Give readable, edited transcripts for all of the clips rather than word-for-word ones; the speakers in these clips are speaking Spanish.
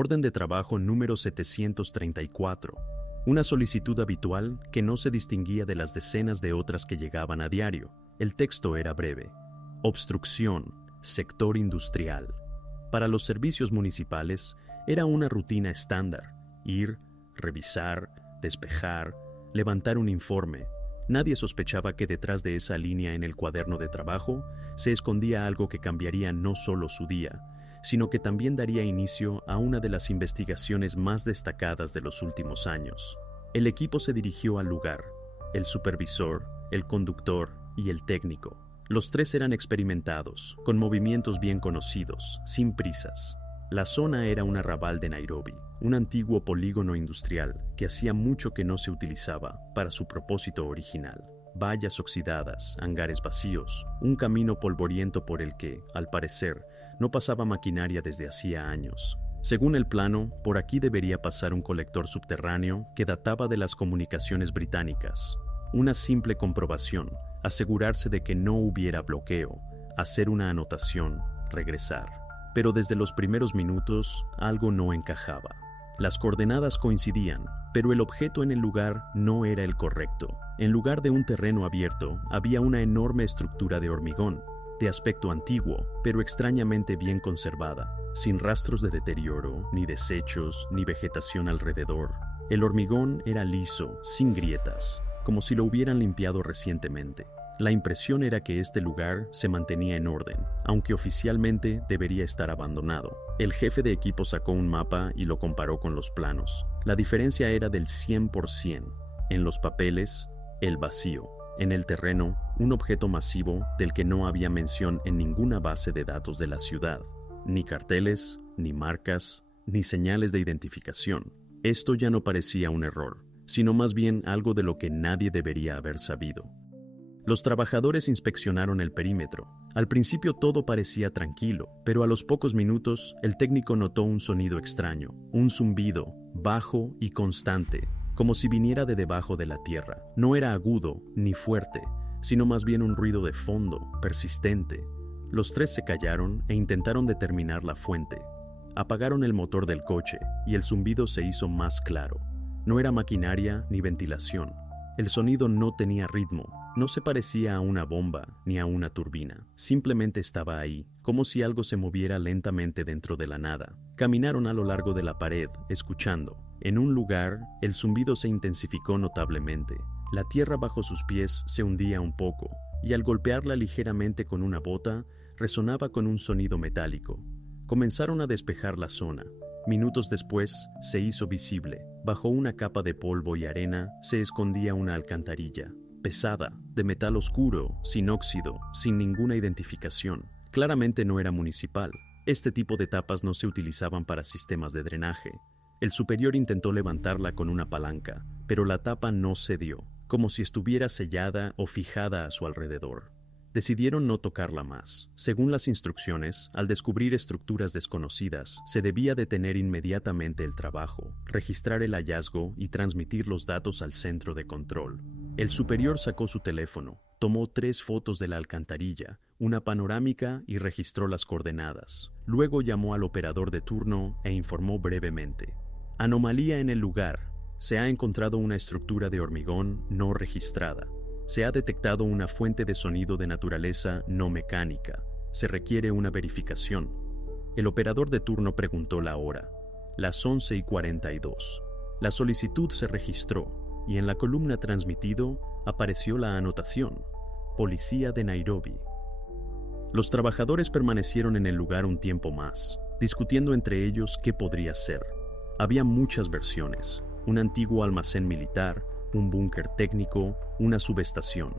Orden de trabajo número 734. Una solicitud habitual que no se distinguía de las decenas de otras que llegaban a diario. El texto era breve. Obstrucción, sector industrial. Para los servicios municipales era una rutina estándar. Ir, revisar, despejar, levantar un informe. Nadie sospechaba que detrás de esa línea en el cuaderno de trabajo se escondía algo que cambiaría no solo su día, sino que también daría inicio a una de las investigaciones más destacadas de los últimos años. El equipo se dirigió al lugar, el supervisor, el conductor y el técnico. Los tres eran experimentados, con movimientos bien conocidos, sin prisas. La zona era un arrabal de Nairobi, un antiguo polígono industrial que hacía mucho que no se utilizaba para su propósito original. Vallas oxidadas, hangares vacíos, un camino polvoriento por el que, al parecer, no pasaba maquinaria desde hacía años. Según el plano, por aquí debería pasar un colector subterráneo que databa de las comunicaciones británicas. Una simple comprobación, asegurarse de que no hubiera bloqueo, hacer una anotación, regresar. Pero desde los primeros minutos algo no encajaba. Las coordenadas coincidían, pero el objeto en el lugar no era el correcto. En lugar de un terreno abierto, había una enorme estructura de hormigón, de aspecto antiguo, pero extrañamente bien conservada, sin rastros de deterioro, ni desechos, ni vegetación alrededor. El hormigón era liso, sin grietas, como si lo hubieran limpiado recientemente. La impresión era que este lugar se mantenía en orden, aunque oficialmente debería estar abandonado. El jefe de equipo sacó un mapa y lo comparó con los planos. La diferencia era del 100%. En los papeles, el vacío. En el terreno, un objeto masivo del que no había mención en ninguna base de datos de la ciudad. Ni carteles, ni marcas, ni señales de identificación. Esto ya no parecía un error, sino más bien algo de lo que nadie debería haber sabido. Los trabajadores inspeccionaron el perímetro. Al principio todo parecía tranquilo, pero a los pocos minutos el técnico notó un sonido extraño, un zumbido, bajo y constante, como si viniera de debajo de la tierra. No era agudo ni fuerte, sino más bien un ruido de fondo, persistente. Los tres se callaron e intentaron determinar la fuente. Apagaron el motor del coche y el zumbido se hizo más claro. No era maquinaria ni ventilación. El sonido no tenía ritmo, no se parecía a una bomba ni a una turbina. Simplemente estaba ahí, como si algo se moviera lentamente dentro de la nada. Caminaron a lo largo de la pared, escuchando. En un lugar, el zumbido se intensificó notablemente. La tierra bajo sus pies se hundía un poco, y al golpearla ligeramente con una bota, resonaba con un sonido metálico. Comenzaron a despejar la zona. Minutos después, se hizo visible. Bajo una capa de polvo y arena se escondía una alcantarilla, pesada, de metal oscuro, sin óxido, sin ninguna identificación. Claramente no era municipal. Este tipo de tapas no se utilizaban para sistemas de drenaje. El superior intentó levantarla con una palanca, pero la tapa no cedió, como si estuviera sellada o fijada a su alrededor. Decidieron no tocarla más. Según las instrucciones, al descubrir estructuras desconocidas, se debía detener inmediatamente el trabajo, registrar el hallazgo y transmitir los datos al centro de control. El superior sacó su teléfono, tomó 3 fotos de la alcantarilla, una panorámica y registró las coordenadas. Luego llamó al operador de turno e informó brevemente. Anomalía en el lugar. Se ha encontrado una estructura de hormigón no registrada. Se ha detectado una fuente de sonido de naturaleza no mecánica. Se requiere una verificación. El operador de turno preguntó la hora. Las 11:42. La solicitud se registró y en la columna transmitido apareció la anotación: Policía de Nairobi. Los trabajadores permanecieron en el lugar un tiempo más, discutiendo entre ellos qué podría ser. Había muchas versiones: un antiguo almacén militar, un búnker técnico, una subestación,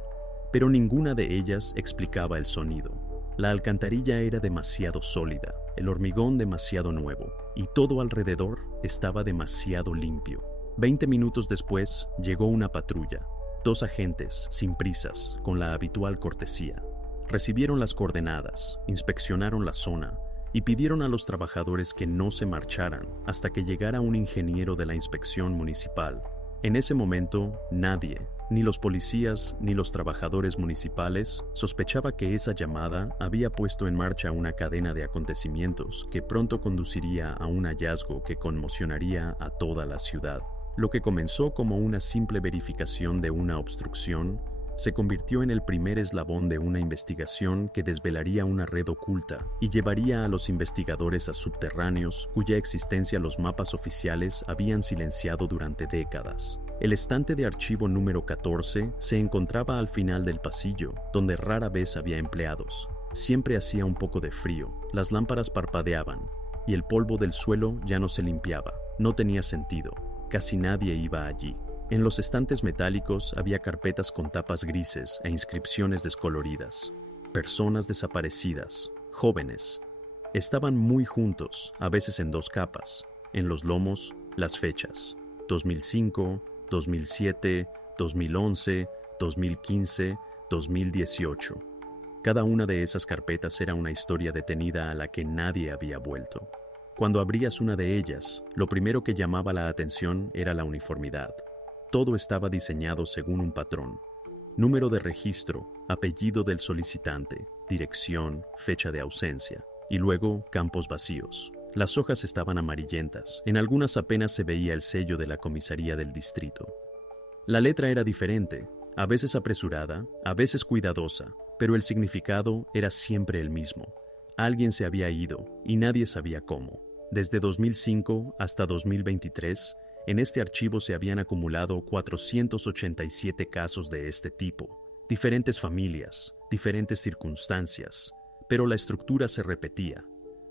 pero ninguna de ellas explicaba el sonido. La alcantarilla era demasiado sólida, el hormigón demasiado nuevo, y todo alrededor estaba demasiado limpio. 20 minutos después llegó una patrulla, 2 agentes, sin prisas, con la habitual cortesía. Recibieron las coordenadas, inspeccionaron la zona y pidieron a los trabajadores que no se marcharan hasta que llegara un ingeniero de la inspección municipal. En ese momento, nadie, ni los policías ni los trabajadores municipales, sospechaba que esa llamada había puesto en marcha una cadena de acontecimientos que pronto conduciría a un hallazgo que conmocionaría a toda la ciudad. Lo que comenzó como una simple verificación de una obstrucción se convirtió en el primer eslabón de una investigación que desvelaría una red oculta y llevaría a los investigadores a subterráneos cuya existencia los mapas oficiales habían silenciado durante décadas. El estante de archivo número 14 se encontraba al final del pasillo, donde rara vez había empleados. Siempre hacía un poco de frío, las lámparas parpadeaban, y el polvo del suelo ya no se limpiaba. No tenía sentido. Casi nadie iba allí. En los estantes metálicos había carpetas con tapas grises e inscripciones descoloridas. Personas desaparecidas, jóvenes. Estaban muy juntos, a veces en 2 capas. En los lomos, las fechas. 2005, 2007, 2011, 2015, 2018. Cada una de esas carpetas era una historia detenida a la que nadie había vuelto. Cuando abrías una de ellas, lo primero que llamaba la atención era la uniformidad. Todo estaba diseñado según un patrón. Número de registro, apellido del solicitante, dirección, fecha de ausencia, y luego campos vacíos. Las hojas estaban amarillentas, en algunas apenas se veía el sello de la comisaría del distrito. La letra era diferente, a veces apresurada, a veces cuidadosa, pero el significado era siempre el mismo. Alguien se había ido, y nadie sabía cómo. Desde 2005 hasta 2023, en este archivo se habían acumulado 487 casos de este tipo, diferentes familias, diferentes circunstancias, pero la estructura se repetía.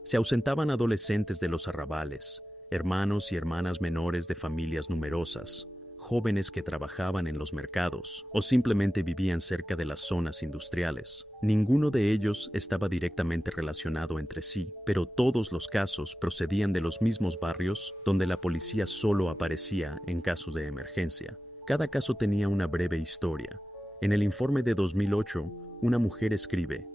Se ausentaban adolescentes de los arrabales, hermanos y hermanas menores de familias numerosas, jóvenes que trabajaban en los mercados o simplemente vivían cerca de las zonas industriales. Ninguno de ellos estaba directamente relacionado entre sí, pero todos los casos procedían de los mismos barrios donde la policía solo aparecía en casos de emergencia. Cada caso tenía una breve historia. En el informe de 2008, una mujer escribe: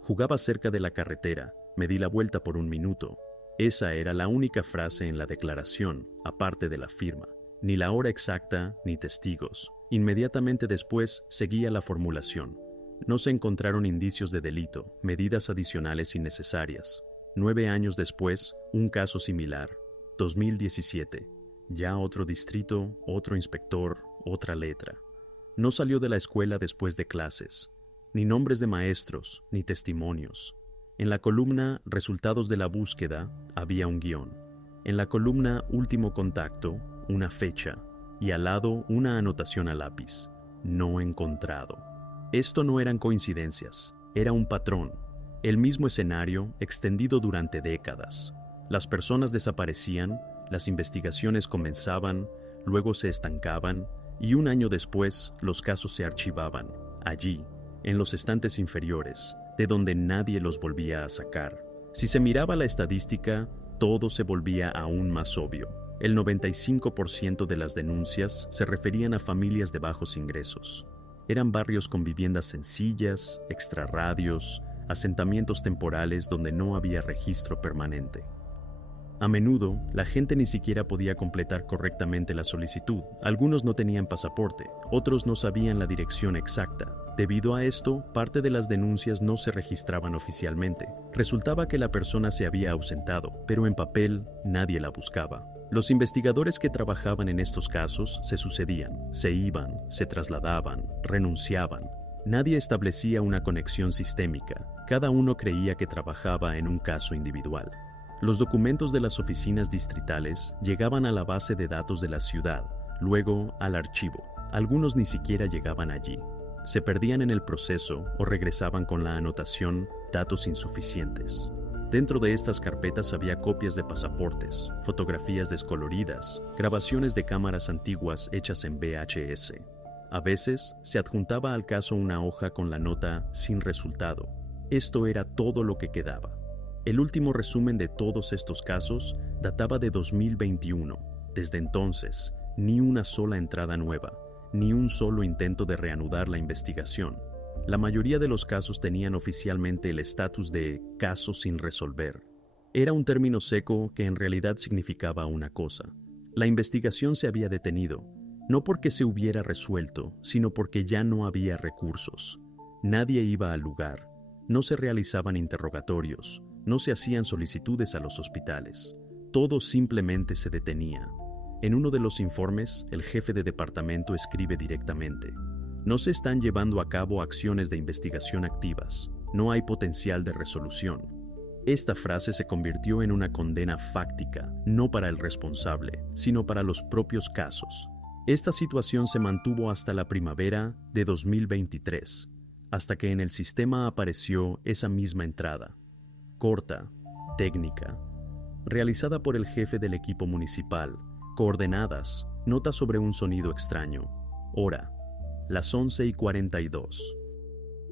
«Jugaba cerca de la carretera, me di la vuelta por 1 minuto». Esa era la única frase en la declaración, aparte de la firma. Ni la hora exacta, ni testigos. Inmediatamente después seguía la formulación. No se encontraron indicios de delito, medidas adicionales innecesarias. 9 años después, un caso similar. 2017. Ya otro distrito, otro inspector, otra letra. No salió de la escuela después de clases. Ni nombres de maestros, ni testimonios. En la columna Resultados de la búsqueda había un guión. En la columna Último contacto, una fecha, y al lado una anotación a lápiz: no encontrado. Esto no eran coincidencias, era un patrón, el mismo escenario extendido durante décadas. Las personas desaparecían, las investigaciones comenzaban, luego se estancaban, y 1 año después los casos se archivaban, allí, en los estantes inferiores, de donde nadie los volvía a sacar. Si se miraba la estadística, todo se volvía aún más obvio. El 95% de las denuncias se referían a familias de bajos ingresos. Eran barrios con viviendas sencillas, extrarradios, asentamientos temporales donde no había registro permanente. A menudo, la gente ni siquiera podía completar correctamente la solicitud. Algunos no tenían pasaporte, otros no sabían la dirección exacta. Debido a esto, parte de las denuncias no se registraban oficialmente. Resultaba que la persona se había ausentado, pero en papel nadie la buscaba. Los investigadores que trabajaban en estos casos se sucedían, se iban, se trasladaban, renunciaban. Nadie establecía una conexión sistémica. Cada uno creía que trabajaba en un caso individual. Los documentos de las oficinas distritales llegaban a la base de datos de la ciudad, luego al archivo. Algunos ni siquiera llegaban allí. Se perdían en el proceso o regresaban con la anotación «datos insuficientes». Dentro de estas carpetas había copias de pasaportes, fotografías descoloridas, grabaciones de cámaras antiguas hechas en VHS. A veces se adjuntaba al caso una hoja con la nota «sin resultado». Esto era todo lo que quedaba. El último resumen de todos estos casos databa de 2021. Desde entonces, ni una sola entrada nueva, ni un solo intento de reanudar la investigación. La mayoría de los casos tenían oficialmente el estatus de caso sin resolver. Era un término seco que en realidad significaba una cosa. La investigación se había detenido, No porque se hubiera resuelto, sino porque ya no había recursos. Nadie iba al lugar, no se realizaban interrogatorios, no se hacían solicitudes a los hospitales. Todo simplemente se detenía. En uno de los informes, el jefe de departamento escribe directamente: no se están llevando a cabo acciones de investigación activas, no hay potencial de resolución. Esta frase se convirtió en una condena fáctica, no para el responsable, sino para los propios casos. Esta situación se mantuvo hasta la primavera de 2023, hasta que en el sistema apareció esa misma entrada, corta, técnica, realizada por el jefe del equipo municipal, coordenadas, nota sobre un sonido extraño, hora, las 11:42.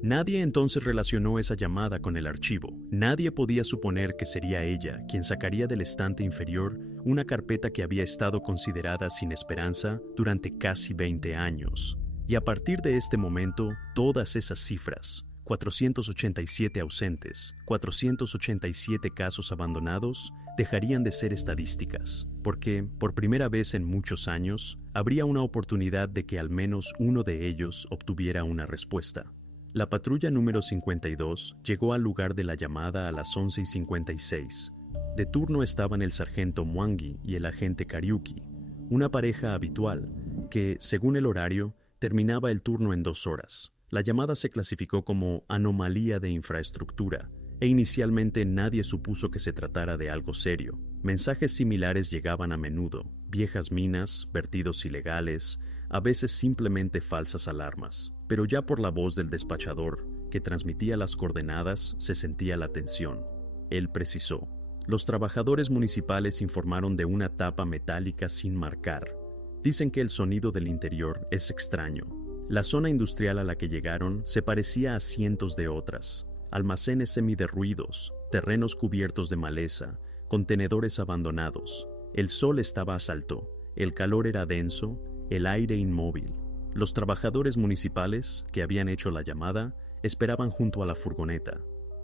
Nadie entonces relacionó esa llamada con el archivo. Nadie podía suponer que sería ella quien sacaría del estante inferior una carpeta que había estado considerada sin esperanza durante casi 20 años. Y a partir de este momento, todas esas cifras, 487 ausentes, 487 casos abandonados, dejarían de ser estadísticas, porque, por primera vez en muchos años, habría una oportunidad de que al menos uno de ellos obtuviera una respuesta. La patrulla número 52 llegó al lugar de la llamada a las 11:56. De turno estaban el sargento Mwangi y el agente Kariuki, una pareja habitual que, según el horario, terminaba el turno en 2 horas. La llamada se clasificó como anomalía de infraestructura, e inicialmente nadie supuso que se tratara de algo serio. Mensajes similares llegaban a menudo: viejas minas, vertidos ilegales, a veces simplemente falsas alarmas. Pero ya por la voz del despachador, que transmitía las coordenadas, se sentía la tensión. Él precisó: los trabajadores municipales informaron de una tapa metálica sin marcar. Dicen que el sonido del interior es extraño. La zona industrial a la que llegaron se parecía a cientos de otras: almacenes semiderruidos, terrenos cubiertos de maleza, contenedores abandonados. El sol estaba a alto, el calor era denso, el aire inmóvil. Los trabajadores municipales, que habían hecho la llamada, esperaban junto a la furgoneta.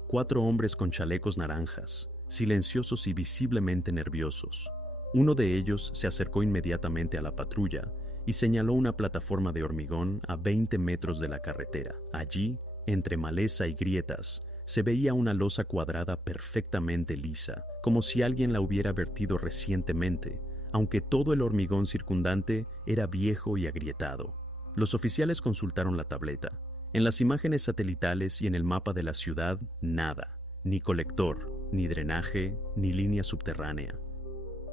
4 hombres con chalecos naranjas, silenciosos y visiblemente nerviosos. Uno de ellos se acercó inmediatamente a la patrulla y señaló una plataforma de hormigón a 20 metros de la carretera. Allí, entre maleza y grietas, se veía una losa cuadrada perfectamente lisa, como si alguien la hubiera vertido recientemente, aunque todo el hormigón circundante era viejo y agrietado. Los oficiales consultaron la tableta. En las imágenes satelitales y en el mapa de la ciudad, nada. Ni colector, ni drenaje, ni línea subterránea.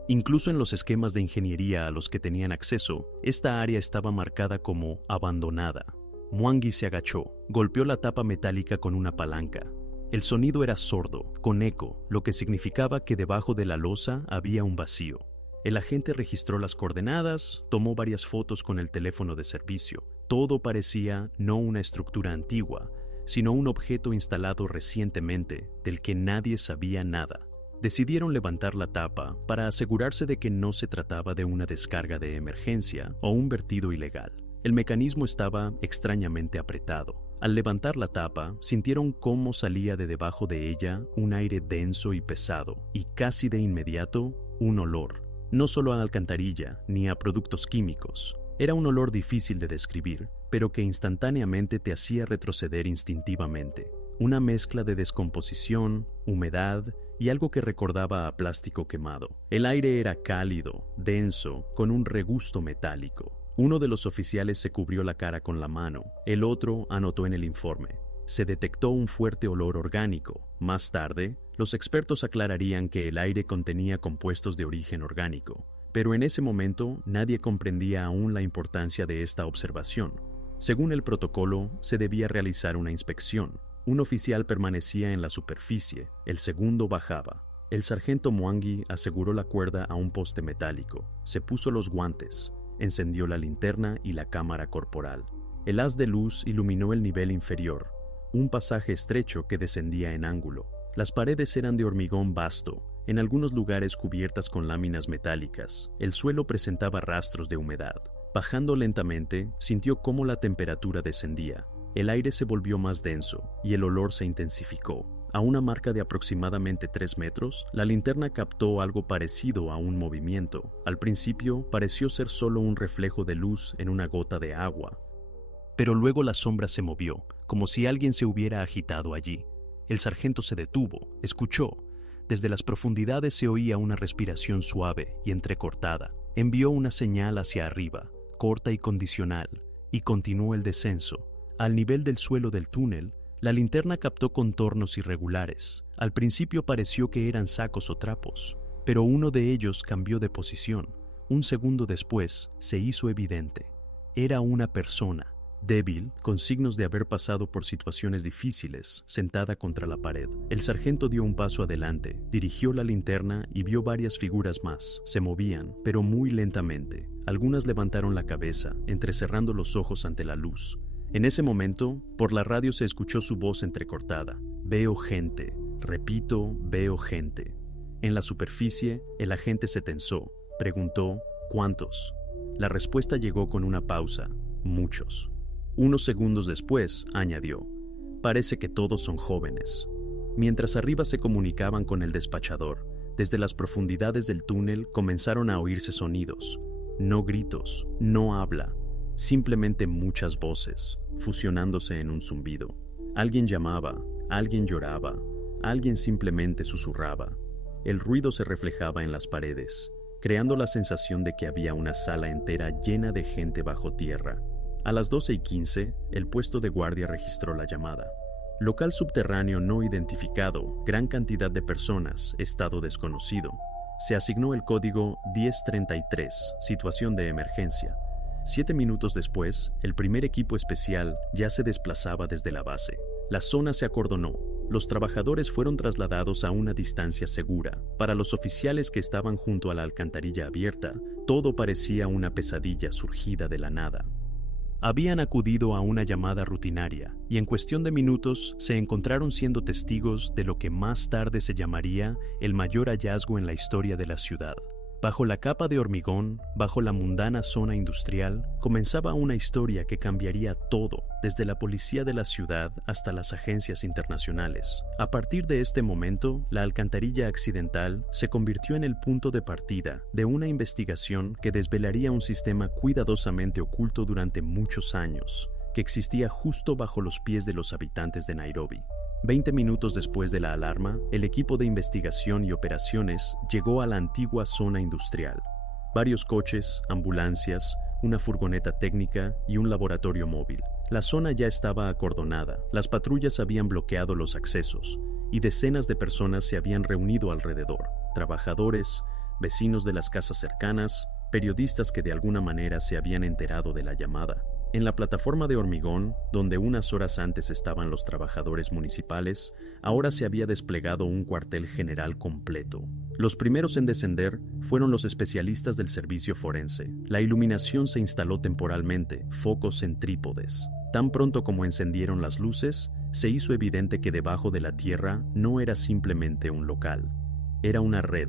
Incluso en los esquemas de ingeniería a los que tenían acceso, esta área estaba marcada como abandonada. Mwangi se agachó, golpeó la tapa metálica con una palanca. El sonido era sordo, con eco, lo que significaba que debajo de la losa había un vacío. El agente registró las coordenadas, tomó varias fotos con el teléfono de servicio. Todo parecía no una estructura antigua, sino un objeto instalado recientemente del que nadie sabía nada. Decidieron levantar la tapa para asegurarse de que no se trataba de una descarga de emergencia o un vertido ilegal. El mecanismo estaba extrañamente apretado. Al levantar la tapa, sintieron cómo salía de debajo de ella un aire denso y pesado, y casi de inmediato, un olor. No solo a alcantarilla ni a productos químicos. Era un olor difícil de describir, pero que instantáneamente te hacía retroceder instintivamente. Una mezcla de descomposición, humedad y algo que recordaba a plástico quemado. El aire era cálido, denso, con un regusto metálico. Uno de los oficiales se cubrió la cara con la mano, el otro anotó en el informe: se detectó un fuerte olor orgánico. Más tarde, los expertos aclararían que el aire contenía compuestos de origen orgánico, pero en ese momento nadie comprendía aún la importancia de esta observación. Según el protocolo, se debía realizar una inspección. Un oficial permanecía en la superficie, el segundo bajaba. El sargento Mwangi aseguró la cuerda a un poste metálico, se puso los guantes, encendió la linterna y la cámara corporal. El haz de luz iluminó el nivel inferior, un pasaje estrecho que descendía en ángulo. Las paredes eran de hormigón vasto, en algunos lugares cubiertas con láminas metálicas. El suelo presentaba rastros de humedad. Bajando lentamente, sintió cómo la temperatura descendía. El aire se volvió más denso y el olor se intensificó. a una marca de aproximadamente 3 metros, la linterna captó algo parecido a un movimiento. Al principio pareció ser solo un reflejo de luz en una gota de agua, pero luego la sombra se movió, como si alguien se hubiera agitado allí. El sargento se detuvo, escuchó. Desde las profundidades se oía una respiración suave y entrecortada. Envió una señal hacia arriba, corta y condicional, y continuó el descenso. Al nivel del suelo del túnel, la linterna captó contornos irregulares. Al principio pareció que eran sacos o trapos, pero uno de ellos cambió de posición. Un segundo después, se hizo evidente. Era una persona, débil, con signos de haber pasado por situaciones difíciles, sentada contra la pared. El sargento dio un paso adelante, dirigió la linterna y vio varias figuras más. Se movían, pero muy lentamente. Algunas levantaron la cabeza, entrecerrando los ojos ante la luz. En ese momento, por la radio se escuchó su voz entrecortada. Veo gente. Repito, veo gente. En la superficie, el agente se tensó. Preguntó, ¿cuántos? La respuesta llegó con una pausa. Muchos. Unos segundos después, añadió, parece que todos son jóvenes. Mientras arriba se comunicaban con el despachador, desde las profundidades del túnel comenzaron a oírse sonidos. No gritos, no habla. Simplemente muchas voces, fusionándose en un zumbido. Alguien llamaba, alguien lloraba, alguien simplemente susurraba. El ruido se reflejaba en las paredes, creando la sensación de que había una sala entera llena de gente bajo tierra. A las 12:15, el puesto de guardia registró la llamada. Local subterráneo no identificado, gran cantidad de personas, estado desconocido. Se asignó el código 1033, situación de emergencia. 7 minutos después, el primer equipo especial ya se desplazaba desde la base. La zona se acordonó. Los trabajadores fueron trasladados a una distancia segura. Para los oficiales que estaban junto a la alcantarilla abierta, todo parecía una pesadilla surgida de la nada. Habían acudido a una llamada rutinaria y en cuestión de minutos se encontraron siendo testigos de lo que más tarde se llamaría el mayor hallazgo en la historia de la ciudad. Bajo la capa de hormigón, bajo la mundana zona industrial, comenzaba una historia que cambiaría todo, desde la policía de la ciudad hasta las agencias internacionales. A partir de este momento, la alcantarilla accidental se convirtió en el punto de partida de una investigación que desvelaría un sistema cuidadosamente oculto durante muchos años, que existía justo bajo los pies de los habitantes de Nairobi. 20 minutos después de la alarma, el equipo de investigación y operaciones llegó a la antigua zona industrial. Varios coches, ambulancias, una furgoneta técnica y un laboratorio móvil. La zona ya estaba acordonada, las patrullas habían bloqueado los accesos y decenas de personas se habían reunido alrededor. Trabajadores, vecinos de las casas cercanas, periodistas que de alguna manera se habían enterado de la llamada. En la plataforma de hormigón, donde unas horas antes estaban los trabajadores municipales, ahora se había desplegado un cuartel general completo. Los primeros en descender fueron los especialistas del servicio forense. La iluminación se instaló temporalmente, focos en trípodes. Tan pronto como encendieron las luces, se hizo evidente que debajo de la tierra no era simplemente un local, era una red.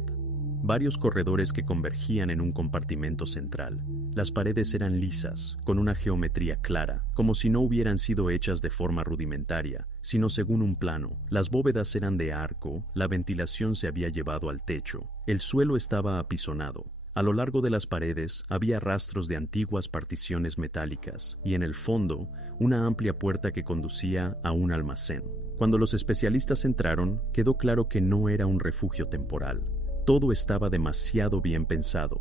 Varios corredores que convergían en un compartimento central. Las paredes eran lisas, con una geometría clara, como si no hubieran sido hechas de forma rudimentaria, sino según un plano. Las bóvedas eran de arco, la ventilación se había llevado al techo, el suelo estaba apisonado. A lo largo de las paredes había rastros de antiguas particiones metálicas y en el fondo una amplia puerta que conducía a un almacén. Cuando los especialistas entraron, quedó claro que no era un refugio temporal. Todo estaba demasiado bien pensado.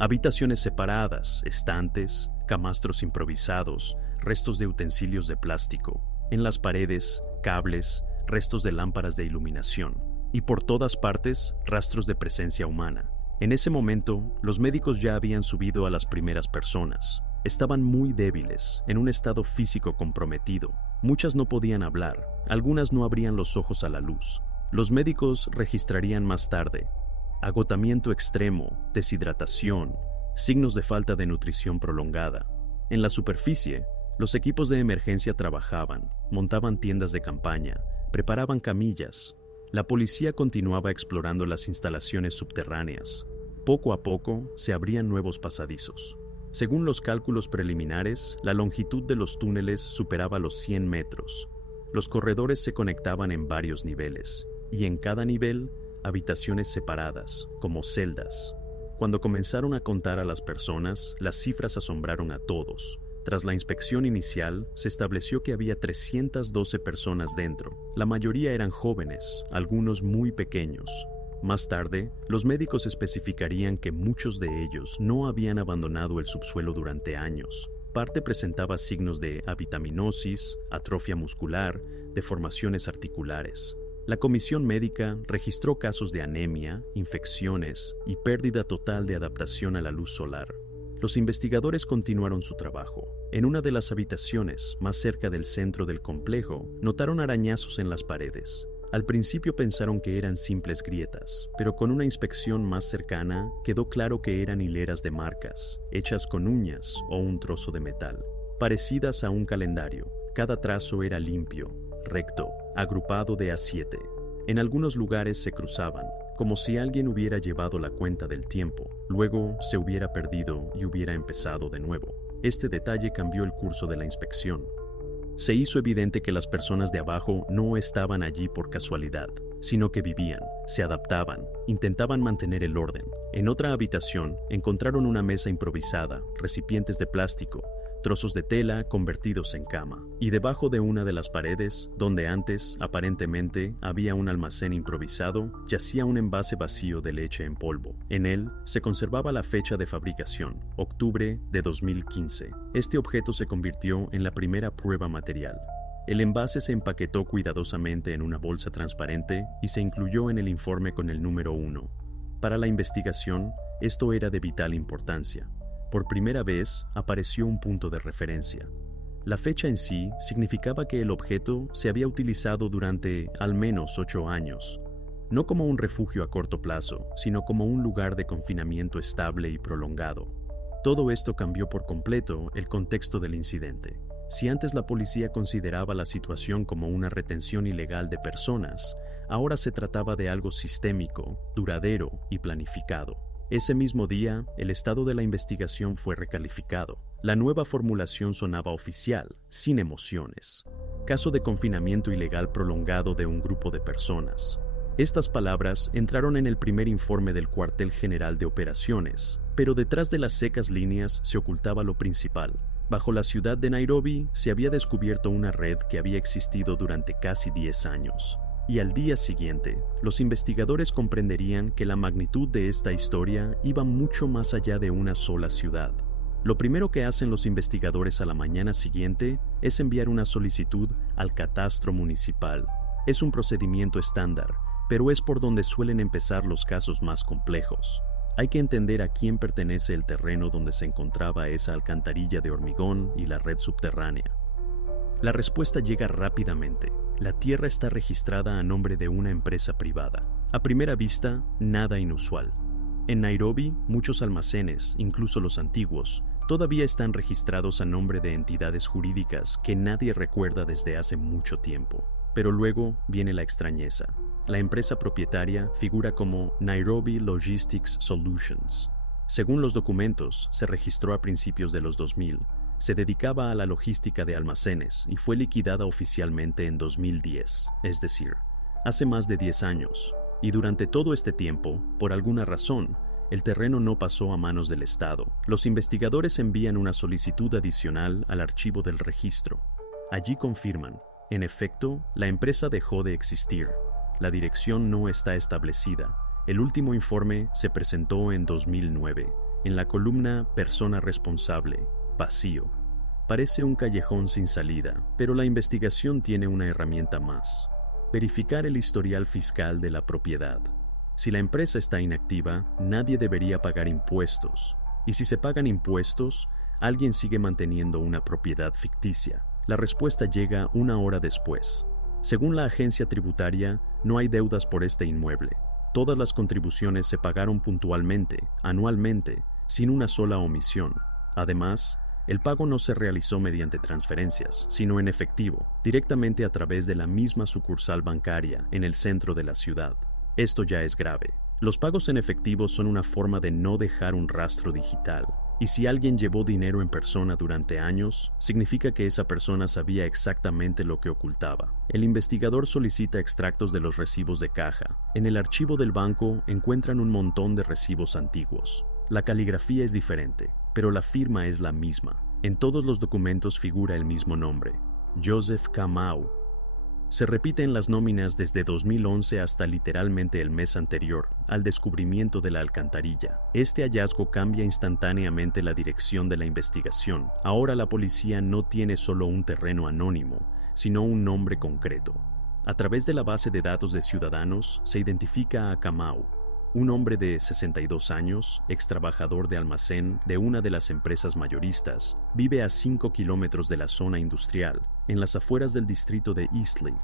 Habitaciones separadas, estantes, camastros improvisados, restos de utensilios de plástico. En las paredes, cables, restos de lámparas de iluminación. Y por todas partes, rastros de presencia humana. En ese momento, los médicos ya habían subido a las primeras personas. Estaban muy débiles, en un estado físico comprometido. Muchas no podían hablar, algunas no abrían los ojos a la luz. Los médicos registrarían más tarde agotamiento extremo, deshidratación, signos de falta de nutrición prolongada. En la superficie, los equipos de emergencia trabajaban, montaban tiendas de campaña, preparaban camillas. La policía continuaba explorando las instalaciones subterráneas. Poco a poco se abrían nuevos pasadizos. Según los cálculos preliminares, la longitud de los túneles superaba los 100 metros. Los corredores se conectaban en varios niveles, y en cada nivel, habitaciones separadas, como celdas. Cuando comenzaron a contar a las personas, las cifras asombraron a todos. Tras la inspección inicial, se estableció que había 312 personas dentro. La mayoría eran jóvenes, algunos muy pequeños. Más tarde, los médicos especificarían que muchos de ellos no habían abandonado el subsuelo durante años. Parte presentaba signos de avitaminosis, atrofia muscular, deformaciones articulares. La comisión médica registró casos de anemia, infecciones y pérdida total de adaptación a la luz solar. Los investigadores continuaron su trabajo. En una de las habitaciones, más cerca del centro del complejo, notaron arañazos en las paredes. Al principio pensaron que eran simples grietas, pero con una inspección más cercana quedó claro que eran hileras de marcas, hechas con uñas o un trozo de metal, parecidas a un calendario. Cada trazo era limpio, recto, agrupado de A7. En algunos lugares se cruzaban, como si alguien hubiera llevado la cuenta del tiempo, luego se hubiera perdido y hubiera empezado de nuevo. Este detalle cambió el curso de la inspección. Se hizo evidente que las personas de abajo no estaban allí por casualidad, sino que vivían, se adaptaban, intentaban mantener el orden. En otra habitación encontraron una mesa improvisada, recipientes de plástico, trozos de tela convertidos en cama, y debajo de una de las paredes, donde antes, aparentemente, había un almacén improvisado, yacía un envase vacío de leche en polvo. En él se conservaba la fecha de fabricación, octubre de 2015. Este objeto se convirtió en la primera prueba material. El envase se empaquetó cuidadosamente en una bolsa transparente y se incluyó en el informe con el número 1. Para la investigación, esto era de vital importancia. Por primera vez apareció un punto de referencia. La fecha en sí significaba que el objeto se había utilizado durante al menos 8 años, no como un refugio a corto plazo, sino como un lugar de confinamiento estable y prolongado. Todo esto cambió por completo el contexto del incidente. Si antes la policía consideraba la situación como una retención ilegal de personas, ahora se trataba de algo sistémico, duradero y planificado. Ese mismo día, el estado de la investigación fue recalificado. La nueva formulación sonaba oficial, sin emociones. Caso de confinamiento ilegal prolongado de un grupo de personas. Estas palabras entraron en el primer informe del Cuartel General de Operaciones, pero detrás de las secas líneas se ocultaba lo principal. Bajo la ciudad de Nairobi se había descubierto una red que había existido durante casi 10 años. Y al día siguiente, los investigadores comprenderían que la magnitud de esta historia iba mucho más allá de una sola ciudad. Lo primero que hacen los investigadores a la mañana siguiente es enviar una solicitud al catastro municipal. Es un procedimiento estándar, pero es por donde suelen empezar los casos más complejos. Hay que entender a quién pertenece el terreno donde se encontraba esa alcantarilla de hormigón y la red subterránea. La respuesta llega rápidamente. La tierra está registrada a nombre de una empresa privada. A primera vista, nada inusual. En Nairobi, muchos almacenes, incluso los antiguos, todavía están registrados a nombre de entidades jurídicas que nadie recuerda desde hace mucho tiempo. Pero luego viene la extrañeza. La empresa propietaria figura como Nairobi Logistics Solutions. Según los documentos, se registró a principios de los 2000. Se dedicaba a la logística de almacenes y fue liquidada oficialmente en 2010, es decir, hace más de 10 años. Y durante todo este tiempo, por alguna razón, el terreno no pasó a manos del Estado. Los investigadores envían una solicitud adicional al archivo del registro. Allí confirman, en efecto, la empresa dejó de existir. La dirección no está establecida. El último informe se presentó en 2009, en la columna Persona responsable. Vacío. Parece un callejón sin salida, pero la investigación tiene una herramienta más: verificar el historial fiscal de la propiedad. Si la empresa está inactiva, nadie debería pagar impuestos. Y si se pagan impuestos, alguien sigue manteniendo una propiedad ficticia. La respuesta llega una hora después. Según la agencia tributaria, no hay deudas por este inmueble. Todas las contribuciones se pagaron puntualmente, anualmente, sin una sola omisión. Además, el pago no se realizó mediante transferencias, sino en efectivo, directamente a través de la misma sucursal bancaria en el centro de la ciudad. Esto ya es grave. Los pagos en efectivo son una forma de no dejar un rastro digital, Y si alguien llevó dinero en persona durante años, significa que esa persona sabía exactamente lo que ocultaba. El investigador solicita extractos de los recibos de caja. En el archivo del banco encuentran un montón de recibos antiguos. La caligrafía es diferente, pero la firma es la misma. En todos los documentos figura el mismo nombre, Joseph Kamau. Se repiten las nóminas desde 2011 hasta literalmente el mes anterior, al descubrimiento de la alcantarilla. Este hallazgo cambia instantáneamente la dirección de la investigación. Ahora la policía no tiene solo un terreno anónimo, sino un nombre concreto. A través de la base de datos de ciudadanos se identifica a Kamau, un hombre de 62 años, ex trabajador de almacén de una de las empresas mayoristas, vive a 5 kilómetros de la zona industrial, en las afueras del distrito de Eastleigh.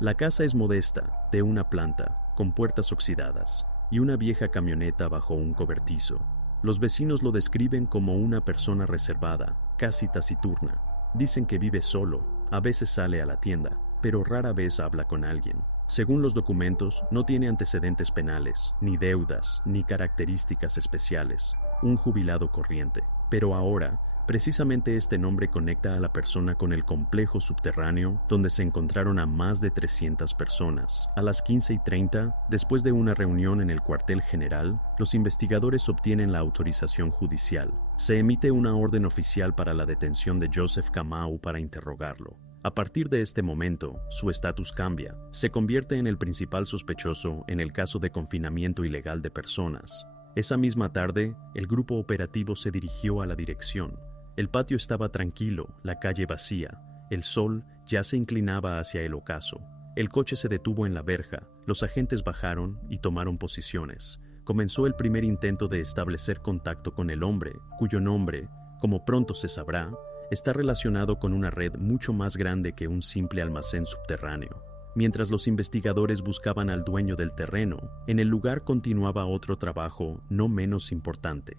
La casa es modesta, de una planta, con puertas oxidadas, y una vieja camioneta bajo un cobertizo. Los vecinos lo describen como una persona reservada, casi taciturna. Dicen que vive solo, a veces sale a la tienda, pero rara vez habla con alguien. Según los documentos, no tiene antecedentes penales, ni deudas, ni características especiales. Un jubilado corriente. Pero ahora, precisamente este nombre conecta a la persona con el complejo subterráneo donde se encontraron a más de 300 personas. A las 15:30, después de una reunión en el cuartel general, los investigadores obtienen la autorización judicial. Se emite una orden oficial para la detención de Joseph Kamau para interrogarlo. A partir de este momento, su estatus cambia. Se convierte en el principal sospechoso en el caso de confinamiento ilegal de personas. Esa misma tarde, el grupo operativo se dirigió a la dirección. El patio estaba tranquilo, la calle vacía. El sol ya se inclinaba hacia el ocaso. El coche se detuvo en la verja. Los agentes bajaron y tomaron posiciones. Comenzó el primer intento de establecer contacto con el hombre, cuyo nombre, como pronto se sabrá, está relacionado con una red mucho más grande que un simple almacén subterráneo. Mientras los investigadores buscaban al dueño del terreno, en el lugar continuaba otro trabajo no menos importante.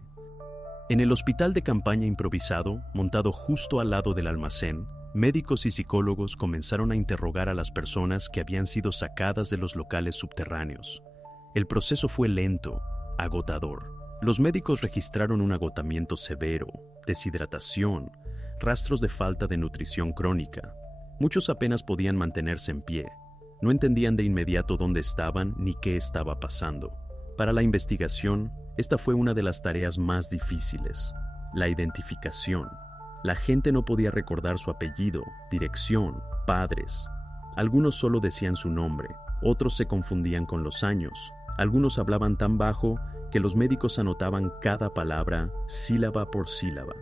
En el hospital de campaña improvisado, montado justo al lado del almacén, médicos y psicólogos comenzaron a interrogar a las personas que habían sido sacadas de los locales subterráneos. El proceso fue lento, agotador. Los médicos registraron un agotamiento severo, deshidratación, rastros de falta de nutrición crónica. Muchos apenas podían mantenerse en pie. No entendían de inmediato dónde estaban ni qué estaba pasando. Para la investigación, esta fue una de las tareas más difíciles: la identificación. La gente no podía recordar su apellido, dirección, padres. Algunos solo decían su nombre, otros se confundían con los años. Algunos hablaban tan bajo que los médicos anotaban cada palabra, sílaba por sílaba.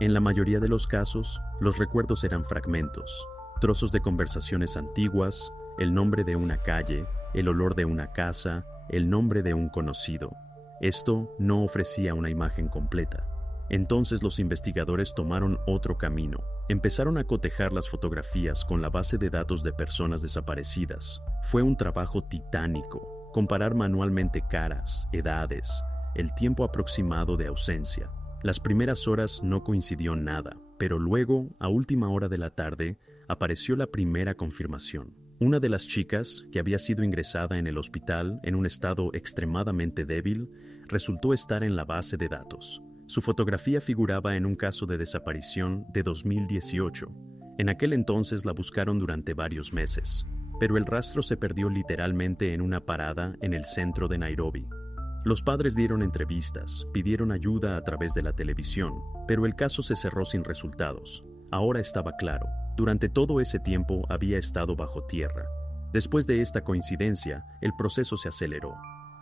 En la mayoría de los casos, los recuerdos eran fragmentos, trozos de conversaciones antiguas, el nombre de una calle, el olor de una casa, el nombre de un conocido. Esto no ofrecía una imagen completa. Entonces los investigadores tomaron otro camino. Empezaron a cotejar las fotografías con la base de datos de personas desaparecidas. Fue un trabajo titánico, comparar manualmente caras, edades, el tiempo aproximado de ausencia. Las primeras horas no coincidió nada, pero luego, a última hora de la tarde, apareció la primera confirmación. Una de las chicas, que había sido ingresada en el hospital en un estado extremadamente débil, resultó estar en la base de datos. Su fotografía figuraba en un caso de desaparición de 2018. En aquel entonces la buscaron durante varios meses, pero el rastro se perdió literalmente en una parada en el centro de Nairobi. Los padres dieron entrevistas, pidieron ayuda a través de la televisión, pero el caso se cerró sin resultados. Ahora estaba claro, durante todo ese tiempo había estado bajo tierra. Después de esta coincidencia, el proceso se aceleró.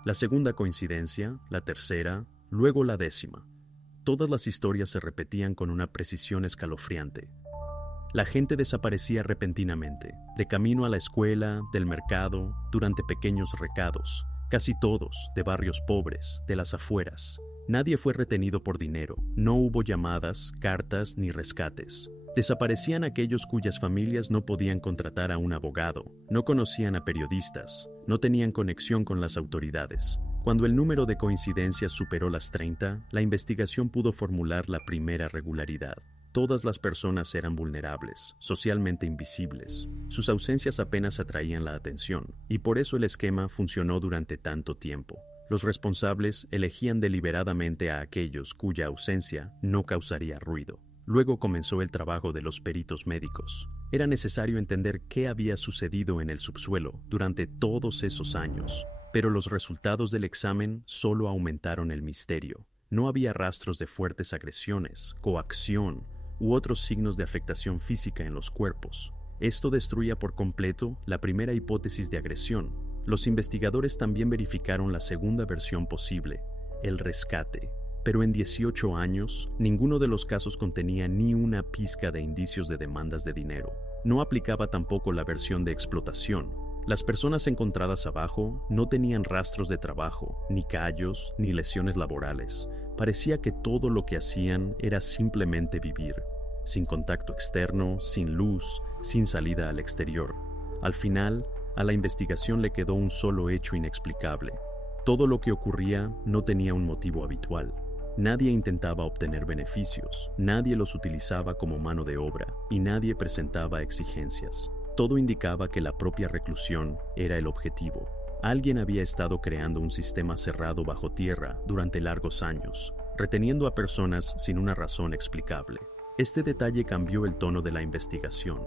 La segunda coincidencia, la tercera, luego la 10ª. Todas las historias se repetían con una precisión escalofriante. La gente desaparecía repentinamente, de camino a la escuela, del mercado, durante pequeños recados. Casi todos, de barrios pobres, de las afueras. Nadie fue retenido por dinero, no hubo llamadas, cartas ni rescates. Desaparecían aquellos cuyas familias no podían contratar a un abogado, no conocían a periodistas, no tenían conexión con las autoridades. Cuando el número de coincidencias superó las 30, la investigación pudo formular la primera regularidad. Todas las personas eran vulnerables, socialmente invisibles. Sus ausencias apenas atraían la atención, y por eso el esquema funcionó durante tanto tiempo. Los responsables elegían deliberadamente a aquellos cuya ausencia no causaría ruido. Luego comenzó el trabajo de los peritos médicos. Era necesario entender qué había sucedido en el subsuelo durante todos esos años, pero los resultados del examen solo aumentaron el misterio. No había rastros de fuertes agresiones, coacción u otros signos de afectación física en los cuerpos. Esto destruía por completo la primera hipótesis de agresión. Los investigadores también verificaron la segunda versión posible, el rescate. Pero en 18 años, ninguno de los casos contenía ni una pizca de indicios de demandas de dinero. No aplicaba tampoco la versión de explotación. Las personas encontradas abajo no tenían rastros de trabajo, ni callos, ni lesiones laborales. Parecía que todo lo que hacían era simplemente vivir, sin contacto externo, sin luz, sin salida al exterior. Al final, a la investigación le quedó un solo hecho inexplicable. Todo lo que ocurría no tenía un motivo habitual. Nadie intentaba obtener beneficios, nadie los utilizaba como mano de obra y nadie presentaba exigencias. Todo indicaba que la propia reclusión era el objetivo. Alguien había estado creando un sistema cerrado bajo tierra durante largos años, reteniendo a personas sin una razón explicable. Este detalle cambió el tono de la investigación.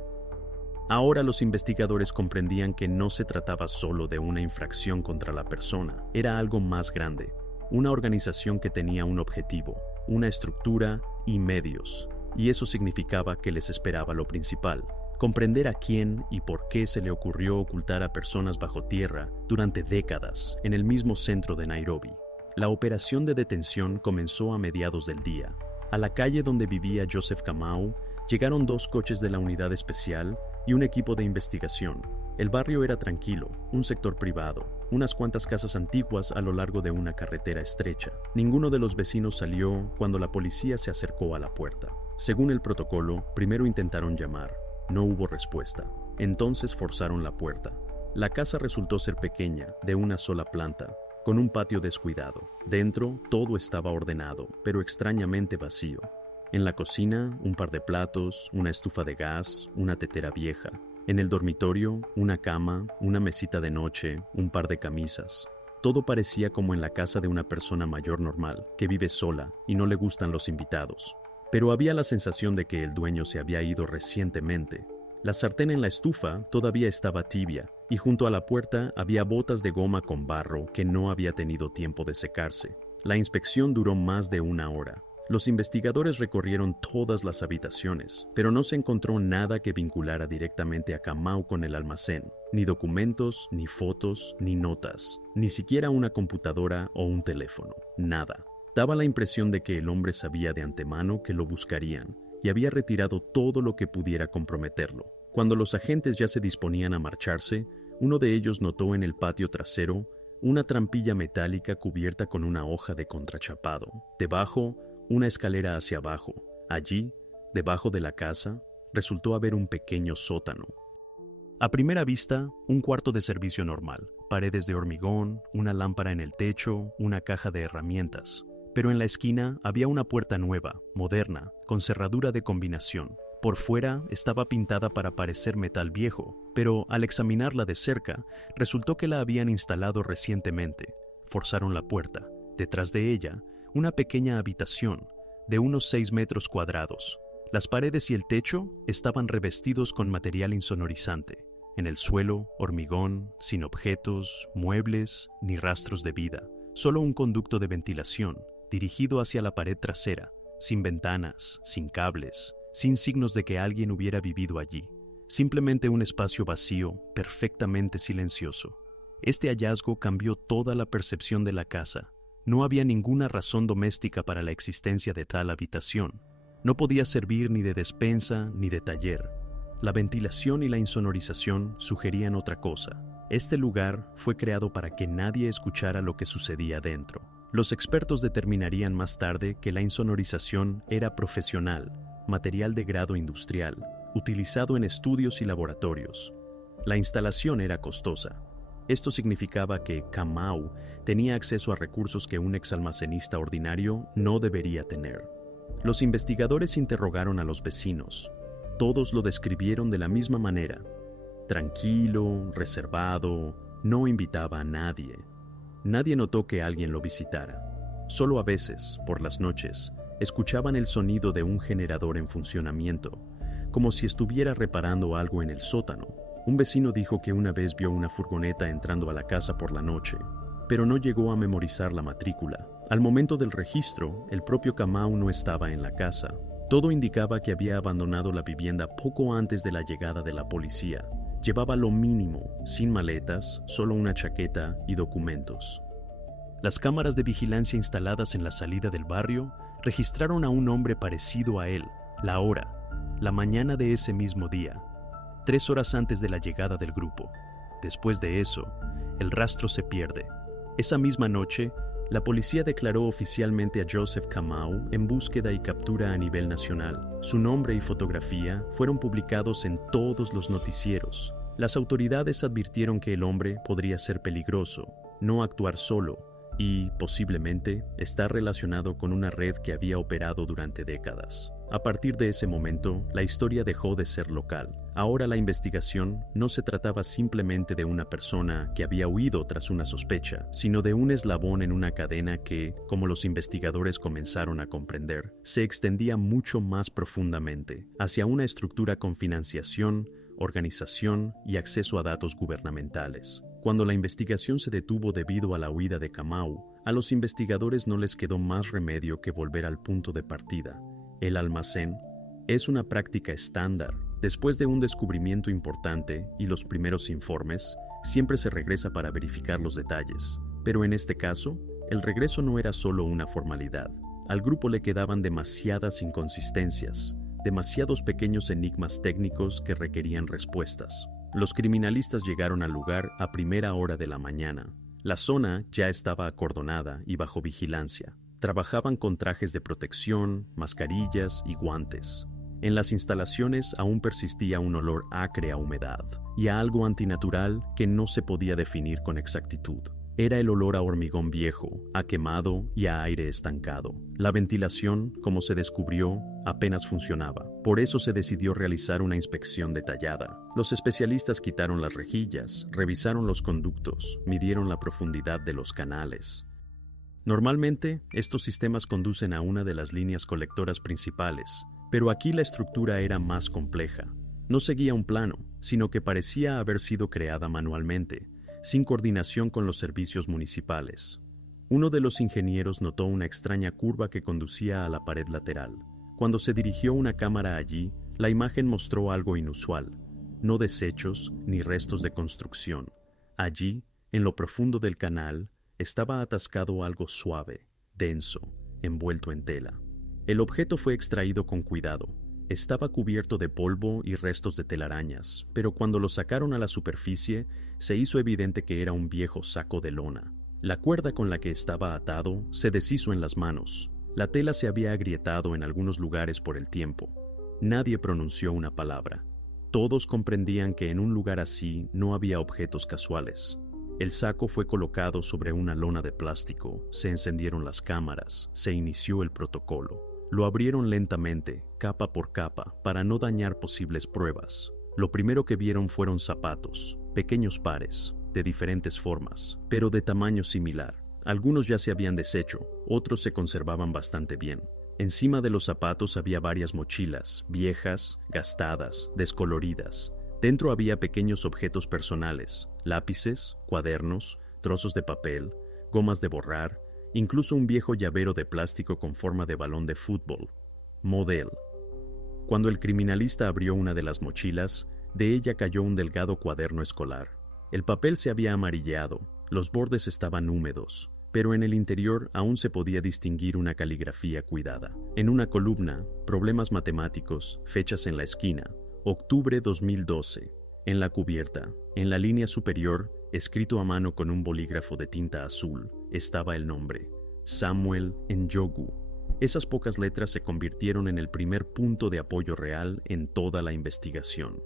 Ahora los investigadores comprendían que no se trataba solo de una infracción contra la persona, era algo más grande. Una organización que tenía un objetivo, una estructura y medios, y eso significaba que les esperaba lo principal: comprender a quién y por qué se le ocurrió ocultar a personas bajo tierra durante décadas en el mismo centro de Nairobi. La operación de detención comenzó a mediados del día. A la calle donde vivía Joseph Kamau llegaron 2 coches de la unidad especial y un equipo de investigación. El barrio era tranquilo, un sector privado, unas cuantas casas antiguas a lo largo de una carretera estrecha. Ninguno de los vecinos salió cuando la policía se acercó a la puerta. Según el protocolo, primero intentaron llamar. No hubo respuesta. Entonces forzaron la puerta. La casa resultó ser pequeña, de una sola planta, con un patio descuidado. Dentro, todo estaba ordenado, pero extrañamente vacío. En la cocina, un par de platos, una estufa de gas, una tetera vieja. En el dormitorio, una cama, una mesita de noche, un par de camisas. Todo parecía como en la casa de una persona mayor normal, que vive sola y no le gustan los invitados. Pero había la sensación de que el dueño se había ido recientemente. La sartén en la estufa todavía estaba tibia, y junto a la puerta había botas de goma con barro que no había tenido tiempo de secarse. La inspección duró más de 1 hora. Los investigadores recorrieron todas las habitaciones, pero no se encontró nada que vinculara directamente a Kamau con el almacén. Ni documentos, ni fotos, ni notas. Ni siquiera una computadora o un teléfono. Nada. Daba la impresión de que el hombre sabía de antemano que lo buscarían y había retirado todo lo que pudiera comprometerlo. Cuando los agentes ya se disponían a marcharse, uno de ellos notó en el patio trasero una trampilla metálica cubierta con una hoja de contrachapado. Debajo, una escalera hacia abajo. Allí, debajo de la casa, resultó haber un pequeño sótano. A primera vista, un cuarto de servicio normal, paredes de hormigón, una lámpara en el techo, una caja de herramientas. Pero en la esquina había una puerta nueva, moderna, con cerradura de combinación. Por fuera estaba pintada para parecer metal viejo, pero al examinarla de cerca, resultó que la habían instalado recientemente. Forzaron la puerta. Detrás de ella, una pequeña habitación de unos 6 metros cuadrados. Las paredes y el techo estaban revestidos con material insonorizante. En el suelo, hormigón, sin objetos, muebles, ni rastros de vida. Solo un conducto de ventilación, dirigido hacia la pared trasera, sin ventanas, sin cables, sin signos de que alguien hubiera vivido allí. Simplemente un espacio vacío, perfectamente silencioso. Este hallazgo cambió toda la percepción de la casa. No había ninguna razón doméstica para la existencia de tal habitación. No podía servir ni de despensa ni de taller. La ventilación y la insonorización sugerían otra cosa. Este lugar fue creado para que nadie escuchara lo que sucedía dentro. Los expertos determinarían más tarde que la insonorización era profesional, material de grado industrial, utilizado en estudios y laboratorios. La instalación era costosa. Esto significaba que Kamau tenía acceso a recursos que un exalmacenista ordinario no debería tener. Los investigadores interrogaron a los vecinos. Todos lo describieron de la misma manera. Tranquilo, reservado, no invitaba a nadie. Nadie notó que alguien lo visitara. Solo a veces, por las noches, escuchaban el sonido de un generador en funcionamiento, como si estuviera reparando algo en el sótano. Un vecino dijo que una vez vio una furgoneta entrando a la casa por la noche, pero no llegó a memorizar la matrícula. Al momento del registro, el propio Kamau no estaba en la casa. Todo indicaba que había abandonado la vivienda poco antes de la llegada de la policía. Llevaba lo mínimo, sin maletas, solo una chaqueta y documentos. Las cámaras de vigilancia instaladas en la salida del barrio registraron a un hombre parecido a él, la hora, la mañana de ese mismo día, 3 horas antes de la llegada del grupo. Después de eso, el rastro se pierde. Esa misma noche, la policía declaró oficialmente a Joseph Kamau en búsqueda y captura a nivel nacional. Su nombre y fotografía fueron publicados en todos los noticieros. Las autoridades advirtieron que el hombre podría ser peligroso, no actuar solo y, posiblemente, estar relacionado con una red que había operado durante décadas. A partir de ese momento, la historia dejó de ser local. Ahora la investigación no se trataba simplemente de una persona que había huido tras una sospecha, sino de un eslabón en una cadena que, como los investigadores comenzaron a comprender, se extendía mucho más profundamente hacia una estructura con financiación, organización y acceso a datos gubernamentales. Cuando la investigación se detuvo debido a la huida de Kamau, a los investigadores no les quedó más remedio que volver al punto de partida. El almacén es una práctica estándar. Después de un descubrimiento importante y los primeros informes, siempre se regresa para verificar los detalles. Pero en este caso, el regreso no era solo una formalidad. Al grupo le quedaban demasiadas inconsistencias, demasiados pequeños enigmas técnicos que requerían respuestas. Los criminalistas llegaron al lugar a primera hora de la mañana. La zona ya estaba acordonada y bajo vigilancia. Trabajaban con trajes de protección, mascarillas y guantes. En las instalaciones aún persistía un olor acre a humedad y a algo antinatural que no se podía definir con exactitud. Era el olor a hormigón viejo, a quemado y a aire estancado. La ventilación, como se descubrió, apenas funcionaba. Por eso se decidió realizar una inspección detallada. Los especialistas quitaron las rejillas, revisaron los conductos, midieron la profundidad de los canales. Normalmente, estos sistemas conducen a una de las líneas colectoras principales, pero aquí la estructura era más compleja. No seguía un plano, sino que parecía haber sido creada manualmente, sin coordinación con los servicios municipales. Uno de los ingenieros notó una extraña curva que conducía a la pared lateral. Cuando se dirigió una cámara allí, la imagen mostró algo inusual, no desechos ni restos de construcción. Allí, en lo profundo del canal, estaba atascado algo suave, denso, envuelto en tela. El objeto fue extraído con cuidado. Estaba cubierto de polvo y restos de telarañas, pero cuando lo sacaron a la superficie, se hizo evidente que era un viejo saco de lona. La cuerda con la que estaba atado se deshizo en las manos. La tela se había agrietado en algunos lugares por el tiempo. Nadie pronunció una palabra. Todos comprendían que en un lugar así no había objetos casuales. El saco fue colocado sobre una lona de plástico, se encendieron las cámaras, se inició el protocolo. Lo abrieron lentamente, capa por capa, para no dañar posibles pruebas. Lo primero que vieron fueron zapatos, pequeños pares, de diferentes formas, pero de tamaño similar. Algunos ya se habían deshecho, otros se conservaban bastante bien. Encima de los zapatos había varias mochilas, viejas, gastadas, descoloridas. Dentro había pequeños objetos personales, lápices, cuadernos, trozos de papel, gomas de borrar, incluso un viejo llavero de plástico con forma de balón de fútbol. Model. Cuando el criminalista abrió una de las mochilas, de ella cayó un delgado cuaderno escolar. El papel se había amarilleado, los bordes estaban húmedos, pero en el interior aún se podía distinguir una caligrafía cuidada. En una columna, problemas matemáticos, fechas en la esquina, octubre 2012. En la cubierta, en la línea superior, escrito a mano con un bolígrafo de tinta azul, estaba el nombre, Samuel Njogu. Esas pocas letras se convirtieron en el primer punto de apoyo real en toda la investigación.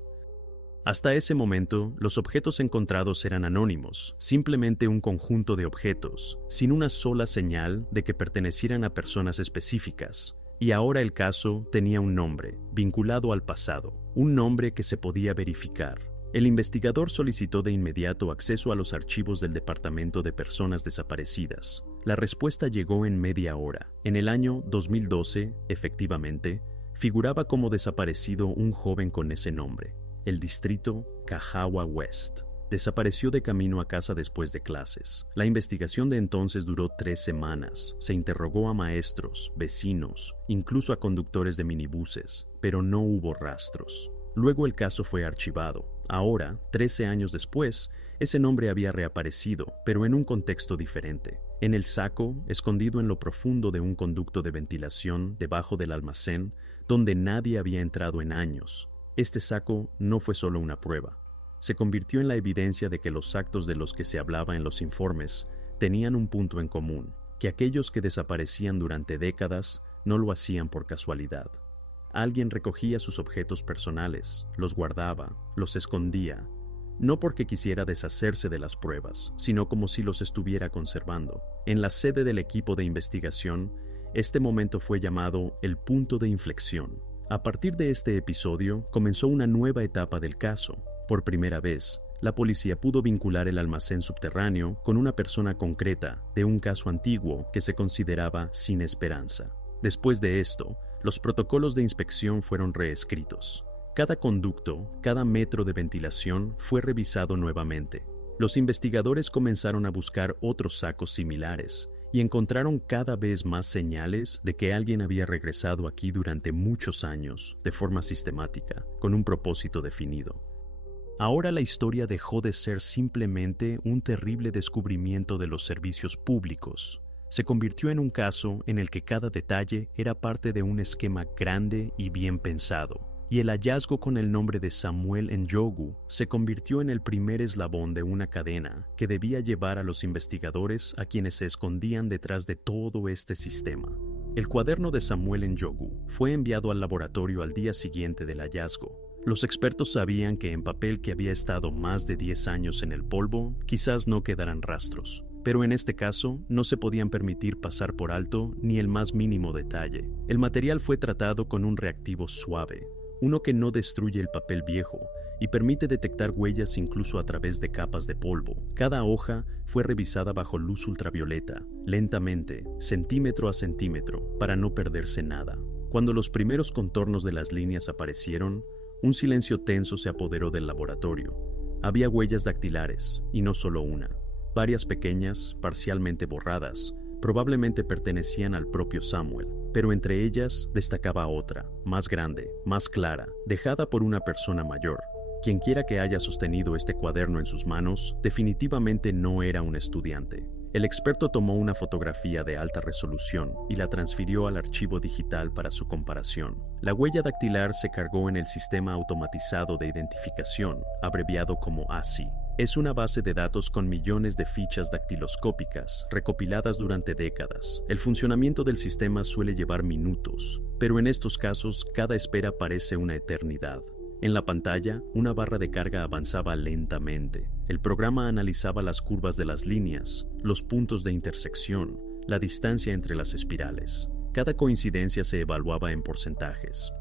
Hasta ese momento, los objetos encontrados eran anónimos, simplemente un conjunto de objetos, sin una sola señal de que pertenecieran a personas específicas. Y ahora el caso tenía un nombre, vinculado al pasado, un nombre que se podía verificar, El investigador solicitó de inmediato acceso a los archivos del Departamento de Personas Desaparecidas. La respuesta llegó en media hora. En el año 2012, efectivamente, figuraba como desaparecido un joven con ese nombre. El distrito Cahawa West. Desapareció de camino a casa después de clases. La investigación de entonces duró 3 semanas. Se interrogó a maestros, vecinos, incluso a conductores de minibuses, pero no hubo rastros. Luego el caso fue archivado. Ahora, 13 años después, ese nombre había reaparecido, pero en un contexto diferente. En el saco, escondido en lo profundo de un conducto de ventilación debajo del almacén, donde nadie había entrado en años. Este saco no fue solo una prueba. Se convirtió en la evidencia de que los actos de los que se hablaba en los informes tenían un punto en común, que aquellos que desaparecían durante décadas no lo hacían por casualidad. Alguien recogía sus objetos personales, los guardaba, los escondía, no porque quisiera deshacerse de las pruebas, sino como si los estuviera conservando. En la sede del equipo de investigación, este momento fue llamado el punto de inflexión. A partir de este episodio, comenzó una nueva etapa del caso. Por primera vez, la policía pudo vincular el almacén subterráneo con una persona concreta de un caso antiguo que se consideraba sin esperanza. Después de esto, los protocolos de inspección fueron reescritos. Cada conducto, cada metro de ventilación fue revisado nuevamente. Los investigadores comenzaron a buscar otros sacos similares y encontraron cada vez más señales de que alguien había regresado aquí durante muchos años, de forma sistemática, con un propósito definido. Ahora la historia dejó de ser simplemente un terrible descubrimiento de los servicios públicos. Se convirtió en un caso en el que cada detalle era parte de un esquema grande y bien pensado, y el hallazgo con el nombre de Samuel Njogu se convirtió en el primer eslabón de una cadena que debía llevar a los investigadores a quienes se escondían detrás de todo este sistema. El cuaderno de Samuel Njogu fue enviado al laboratorio al día siguiente del hallazgo. Los expertos sabían que en papel que había estado más de 10 años en el polvo, quizás no quedaran rastros. Pero en este caso, no se podían permitir pasar por alto ni el más mínimo detalle. El material fue tratado con un reactivo suave, uno que no destruye el papel viejo y permite detectar huellas incluso a través de capas de polvo. Cada hoja fue revisada bajo luz ultravioleta, lentamente, centímetro a centímetro, para no perderse nada. Cuando los primeros contornos de las líneas aparecieron, un silencio tenso se apoderó del laboratorio. Había huellas dactilares, y no solo una. Varias pequeñas, parcialmente borradas, probablemente pertenecían al propio Samuel, pero entre ellas destacaba otra, más grande, más clara, dejada por una persona mayor. Quienquiera que haya sostenido este cuaderno en sus manos, definitivamente no era un estudiante. El experto tomó una fotografía de alta resolución y la transfirió al archivo digital para su comparación. La huella dactilar se cargó en el Sistema Automatizado de Identificación, abreviado como ASI. Es una base de datos con millones de fichas dactiloscópicas recopiladas durante décadas. El funcionamiento del sistema suele llevar minutos, pero en estos casos cada espera parece una eternidad. En la pantalla, una barra de carga avanzaba lentamente. El programa analizaba las curvas de las líneas, los puntos de intersección, la distancia entre las espirales. Cada coincidencia se evaluaba en porcentajes.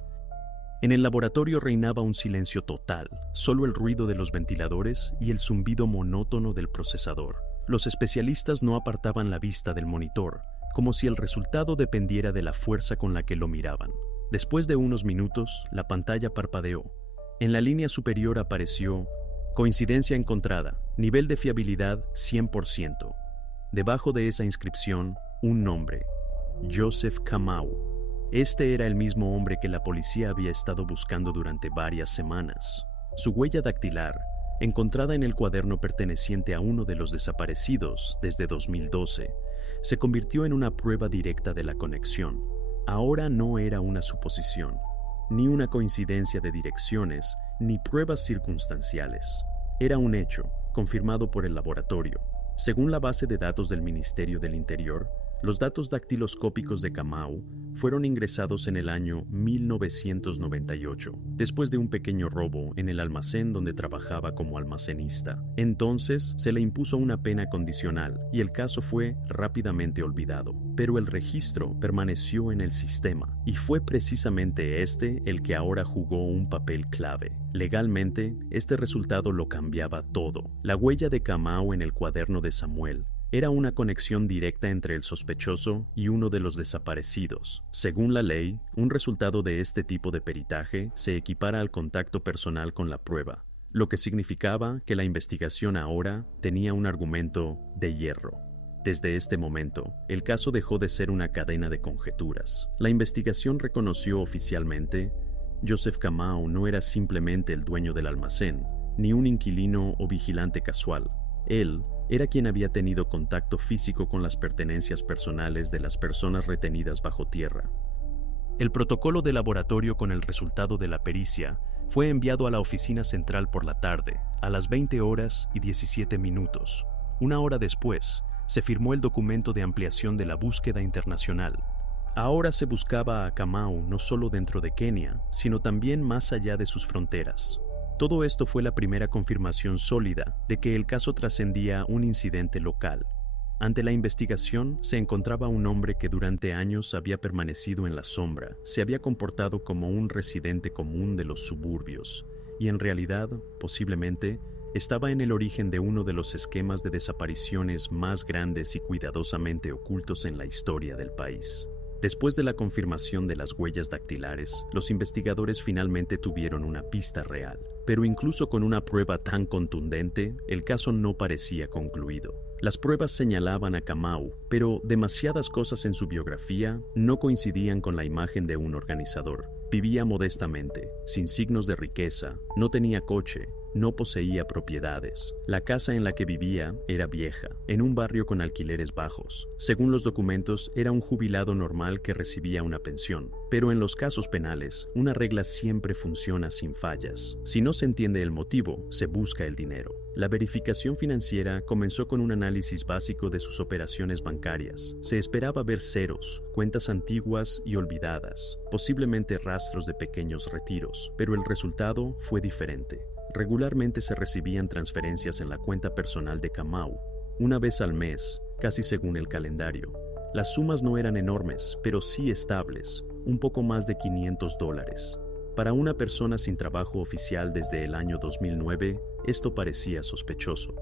En el laboratorio reinaba un silencio total, solo el ruido de los ventiladores y el zumbido monótono del procesador. Los especialistas no apartaban la vista del monitor, como si el resultado dependiera de la fuerza con la que lo miraban. Después de unos minutos, la pantalla parpadeó. En la línea superior apareció coincidencia encontrada, nivel de fiabilidad 100%. Debajo de esa inscripción, un nombre, Joseph Kamau. Este era el mismo hombre que la policía había estado buscando durante varias semanas. Su huella dactilar, encontrada en el cuaderno perteneciente a uno de los desaparecidos desde 2012, se convirtió en una prueba directa de la conexión. Ahora no era una suposición, ni una coincidencia de direcciones, ni pruebas circunstanciales. Era un hecho, confirmado por el laboratorio. Según la base de datos del Ministerio del Interior, Los datos dactiloscópicos de Kamau fueron ingresados en el año 1998, después de un pequeño robo en el almacén donde trabajaba como almacenista. Entonces, se le impuso una pena condicional y el caso fue rápidamente olvidado. Pero el registro permaneció en el sistema y fue precisamente este el que ahora jugó un papel clave. Legalmente, este resultado lo cambiaba todo. La huella de Kamau en el cuaderno de Samuel era una conexión directa entre el sospechoso y uno de los desaparecidos. Según la ley, un resultado de este tipo de peritaje se equipara al contacto personal con la prueba, lo que significaba que la investigación ahora tenía un argumento de hierro. Desde este momento, el caso dejó de ser una cadena de conjeturas. La investigación reconoció oficialmente: Joseph Kamau no era simplemente el dueño del almacén, ni un inquilino o vigilante casual. Él era quien había tenido contacto físico con las pertenencias personales de las personas retenidas bajo tierra. El protocolo de laboratorio con el resultado de la pericia fue enviado a la oficina central por la tarde, a las 20:17. Una hora después, se firmó el documento de ampliación de la búsqueda internacional. Ahora se buscaba a Kamau no solo dentro de Kenia, sino también más allá de sus fronteras. Todo esto fue la primera confirmación sólida de que el caso trascendía un incidente local. Ante la investigación se encontraba un hombre que durante años había permanecido en la sombra, se había comportado como un residente común de los suburbios, y en realidad, posiblemente, estaba en el origen de uno de los esquemas de desapariciones más grandes y cuidadosamente ocultos en la historia del país. Después de la confirmación de las huellas dactilares, los investigadores finalmente tuvieron una pista real. Pero incluso con una prueba tan contundente, el caso no parecía concluido. Las pruebas señalaban a Kamau, pero demasiadas cosas en su biografía no coincidían con la imagen de un organizador. Vivía modestamente, sin signos de riqueza, no tenía coche, no poseía propiedades. La casa en la que vivía era vieja, en un barrio con alquileres bajos. Según los documentos, era un jubilado normal que recibía una pensión. Pero en los casos penales, una regla siempre funciona sin fallas. Si no se entiende el motivo, se busca el dinero. La verificación financiera comenzó con un análisis básico de sus operaciones bancarias. Se esperaba ver ceros, cuentas antiguas y olvidadas, posiblemente rastros de pequeños retiros, pero el resultado fue diferente. Regularmente se recibían transferencias en la cuenta personal de Kamau, una vez al mes, casi según el calendario. Las sumas no eran enormes, pero sí estables, un poco más de $500. Para una persona sin trabajo oficial desde el año 2009, esto parecía sospechoso.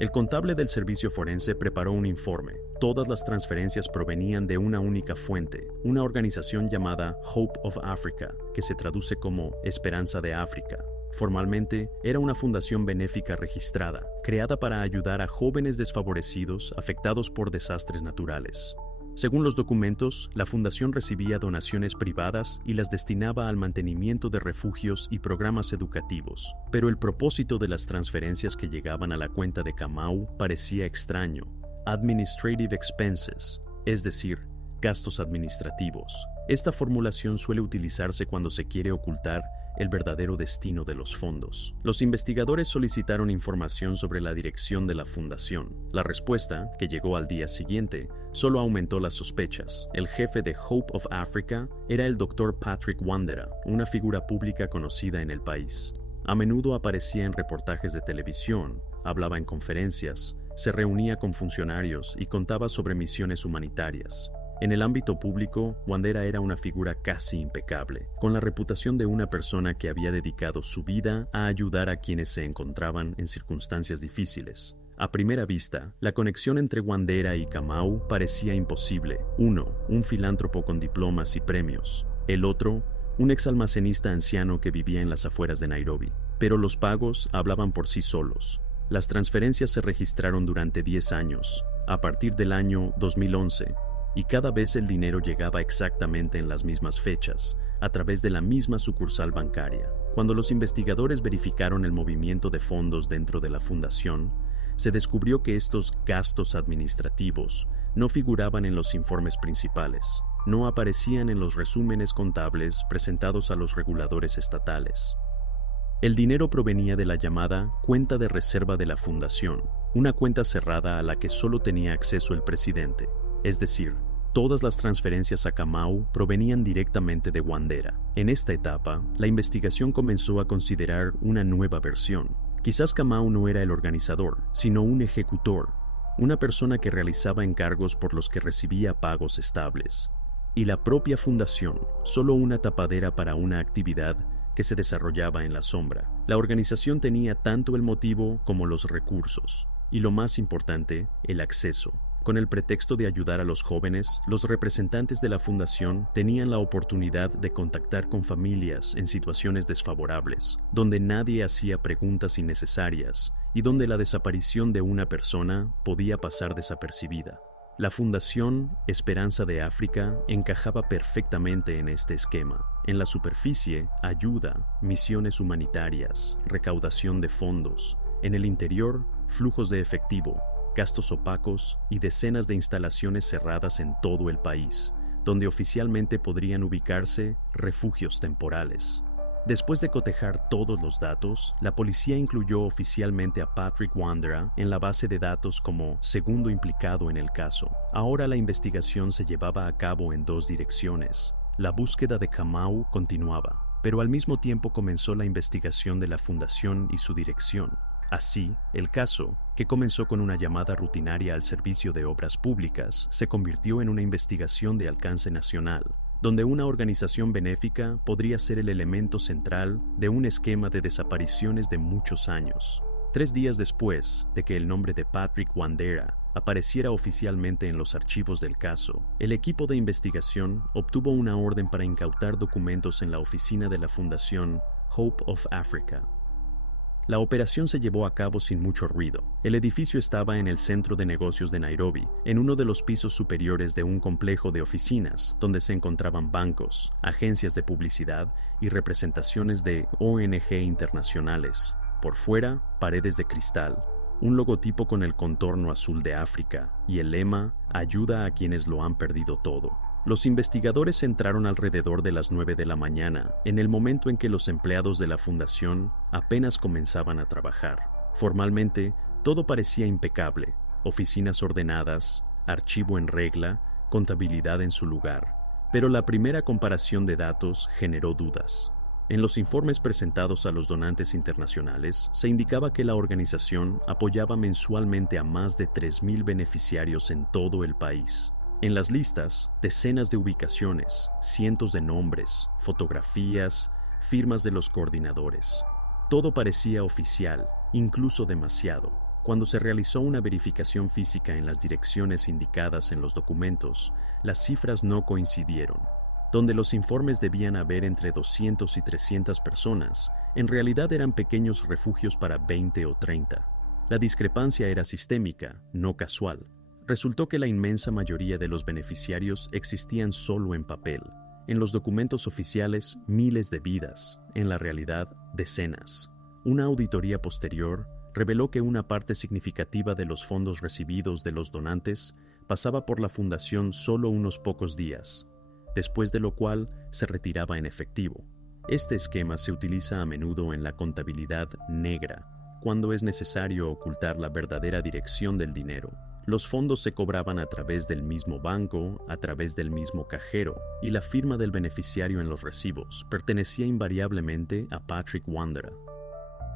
El contable del servicio forense preparó un informe. Todas las transferencias provenían de una única fuente, una organización llamada Hope of Africa, que se traduce como Esperanza de África. Formalmente, era una fundación benéfica registrada, creada para ayudar a jóvenes desfavorecidos afectados por desastres naturales. Según los documentos, la fundación recibía donaciones privadas y las destinaba al mantenimiento de refugios y programas educativos, pero el propósito de las transferencias que llegaban a la cuenta de Kamau parecía extraño: administrative expenses, es decir, gastos administrativos. Esta formulación suele utilizarse cuando se quiere ocultar el verdadero destino de los fondos. Los investigadores solicitaron información sobre la dirección de la fundación. La respuesta, que llegó al día siguiente, solo aumentó las sospechas. El jefe de Hope of Africa era el Dr. Patrick Wandera, una figura pública conocida en el país. A menudo aparecía en reportajes de televisión, hablaba en conferencias, se reunía con funcionarios y contaba sobre misiones humanitarias. En el ámbito público, Wandera era una figura casi impecable, con la reputación de una persona que había dedicado su vida a ayudar a quienes se encontraban en circunstancias difíciles. A primera vista, la conexión entre Wandera y Kamau parecía imposible. Uno, un filántropo con diplomas y premios. El otro, un exalmacenista anciano que vivía en las afueras de Nairobi. Pero los pagos hablaban por sí solos. Las transferencias se registraron durante 10 años, a partir del año 2011, y cada vez el dinero llegaba exactamente en las mismas fechas, a través de la misma sucursal bancaria. Cuando los investigadores verificaron el movimiento de fondos dentro de la fundación, se descubrió que estos gastos administrativos no figuraban en los informes principales, no aparecían en los resúmenes contables presentados a los reguladores estatales. El dinero provenía de la llamada cuenta de reserva de la fundación, una cuenta cerrada a la que solo tenía acceso el presidente. es decir, todas las transferencias a Kamau provenían directamente de Wandera. En esta etapa, la investigación comenzó a considerar una nueva versión. Quizás Kamau no era el organizador, sino un ejecutor, una persona que realizaba encargos por los que recibía pagos estables. Y la propia fundación, solo una tapadera para una actividad que se desarrollaba en la sombra. La organización tenía tanto el motivo como los recursos, y lo más importante, el acceso. Con el pretexto de ayudar a los jóvenes, los representantes de la fundación tenían la oportunidad de contactar con familias en situaciones desfavorables, donde nadie hacía preguntas innecesarias y donde la desaparición de una persona podía pasar desapercibida. La Fundación Esperanza de África encajaba perfectamente en este esquema. En la superficie, ayuda, misiones humanitarias, recaudación de fondos. En el interior, flujos de efectivo, gastos opacos y decenas de instalaciones cerradas en todo el país, donde oficialmente podrían ubicarse refugios temporales. Después de cotejar todos los datos, la policía incluyó oficialmente a Patrick Wandera en la base de datos como segundo implicado en el caso. Ahora la investigación se llevaba a cabo en dos direcciones. La búsqueda de Kamau continuaba, pero al mismo tiempo comenzó la investigación de la fundación y su dirección. Así, el caso, que comenzó con una llamada rutinaria al Servicio de Obras Públicas, se convirtió en una investigación de alcance nacional, donde una organización benéfica podría ser el elemento central de un esquema de desapariciones de muchos años. 3 días después de que el nombre de Patrick Wandera apareciera oficialmente en los archivos del caso, el equipo de investigación obtuvo una orden para incautar documentos en la oficina de la Fundación Hope of Africa. La operación se llevó a cabo sin mucho ruido. El edificio estaba en el centro de negocios de Nairobi, en uno de los pisos superiores de un complejo de oficinas, donde se encontraban bancos, agencias de publicidad y representaciones de ONG internacionales. Por fuera, paredes de cristal, un logotipo con el contorno azul de África y el lema «Ayuda a quienes lo han perdido todo». Los investigadores entraron alrededor de las 9 de la mañana, en el momento en que los empleados de la fundación apenas comenzaban a trabajar. Formalmente, todo parecía impecable: oficinas ordenadas, archivo en regla, contabilidad en su lugar. Pero la primera comparación de datos generó dudas. En los informes presentados a los donantes internacionales, se indicaba que la organización apoyaba mensualmente a más de 3,000 beneficiarios en todo el país. En las listas, decenas de ubicaciones, cientos de nombres, fotografías, firmas de los coordinadores. Todo parecía oficial, incluso demasiado. Cuando se realizó una verificación física en las direcciones indicadas en los documentos, las cifras no coincidieron. Donde los informes debían haber entre 200 y 300 personas, en realidad eran pequeños refugios para 20 o 30. La discrepancia era sistémica, no casual. Resultó que la inmensa mayoría de los beneficiarios existían solo en papel. En los documentos oficiales, miles de vidas; en la realidad, decenas. Una auditoría posterior reveló que una parte significativa de los fondos recibidos de los donantes pasaba por la fundación solo unos pocos días, después de lo cual se retiraba en efectivo. Este esquema se utiliza a menudo en la contabilidad negra, cuando es necesario ocultar la verdadera dirección del dinero. Los fondos se cobraban a través del mismo banco, a través del mismo cajero, y la firma del beneficiario en los recibos pertenecía invariablemente a Patrick Wandera.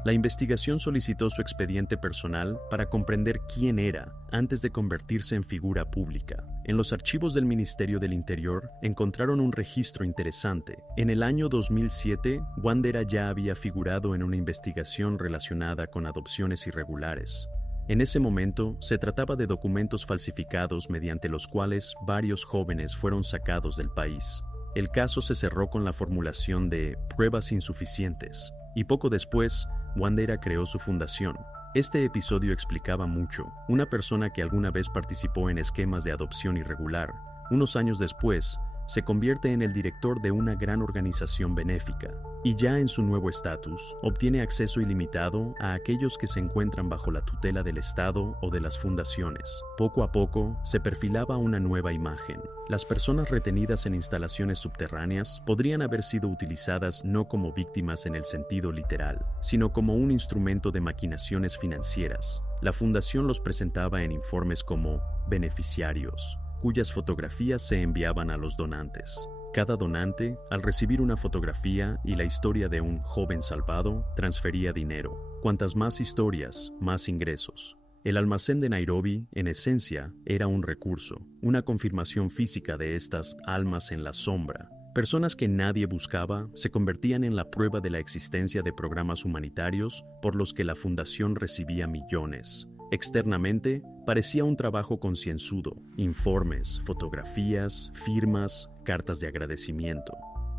La investigación solicitó su expediente personal para comprender quién era antes de convertirse en figura pública. En los archivos del Ministerio del Interior encontraron un registro interesante. En el año 2007, Wandera ya había figurado en una investigación relacionada con adopciones irregulares. En ese momento, se trataba de documentos falsificados mediante los cuales varios jóvenes fueron sacados del país. El caso se cerró con la formulación de pruebas insuficientes, y poco después, Wandera creó su fundación. Este episodio explicaba mucho. Una persona que alguna vez participó en esquemas de adopción irregular, unos años después, se convierte en el director de una gran organización benéfica, y ya en su nuevo estatus, obtiene acceso ilimitado a aquellos que se encuentran bajo la tutela del Estado o de las fundaciones. Poco a poco, se perfilaba una nueva imagen. Las personas retenidas en instalaciones subterráneas podrían haber sido utilizadas no como víctimas en el sentido literal, sino como un instrumento de maquinaciones financieras. La fundación los presentaba en informes como beneficiarios, cuyas fotografías se enviaban a los donantes. Cada donante, al recibir una fotografía y la historia de un joven salvado, transfería dinero. Cuantas más historias, más ingresos. El almacén de Nairobi, en esencia, era un recurso, una confirmación física de estas almas en la sombra. Personas que nadie buscaba se convertían en la prueba de la existencia de programas humanitarios por los que la fundación recibía millones. Externamente, parecía un trabajo concienzudo, informes, fotografías, firmas, cartas de agradecimiento.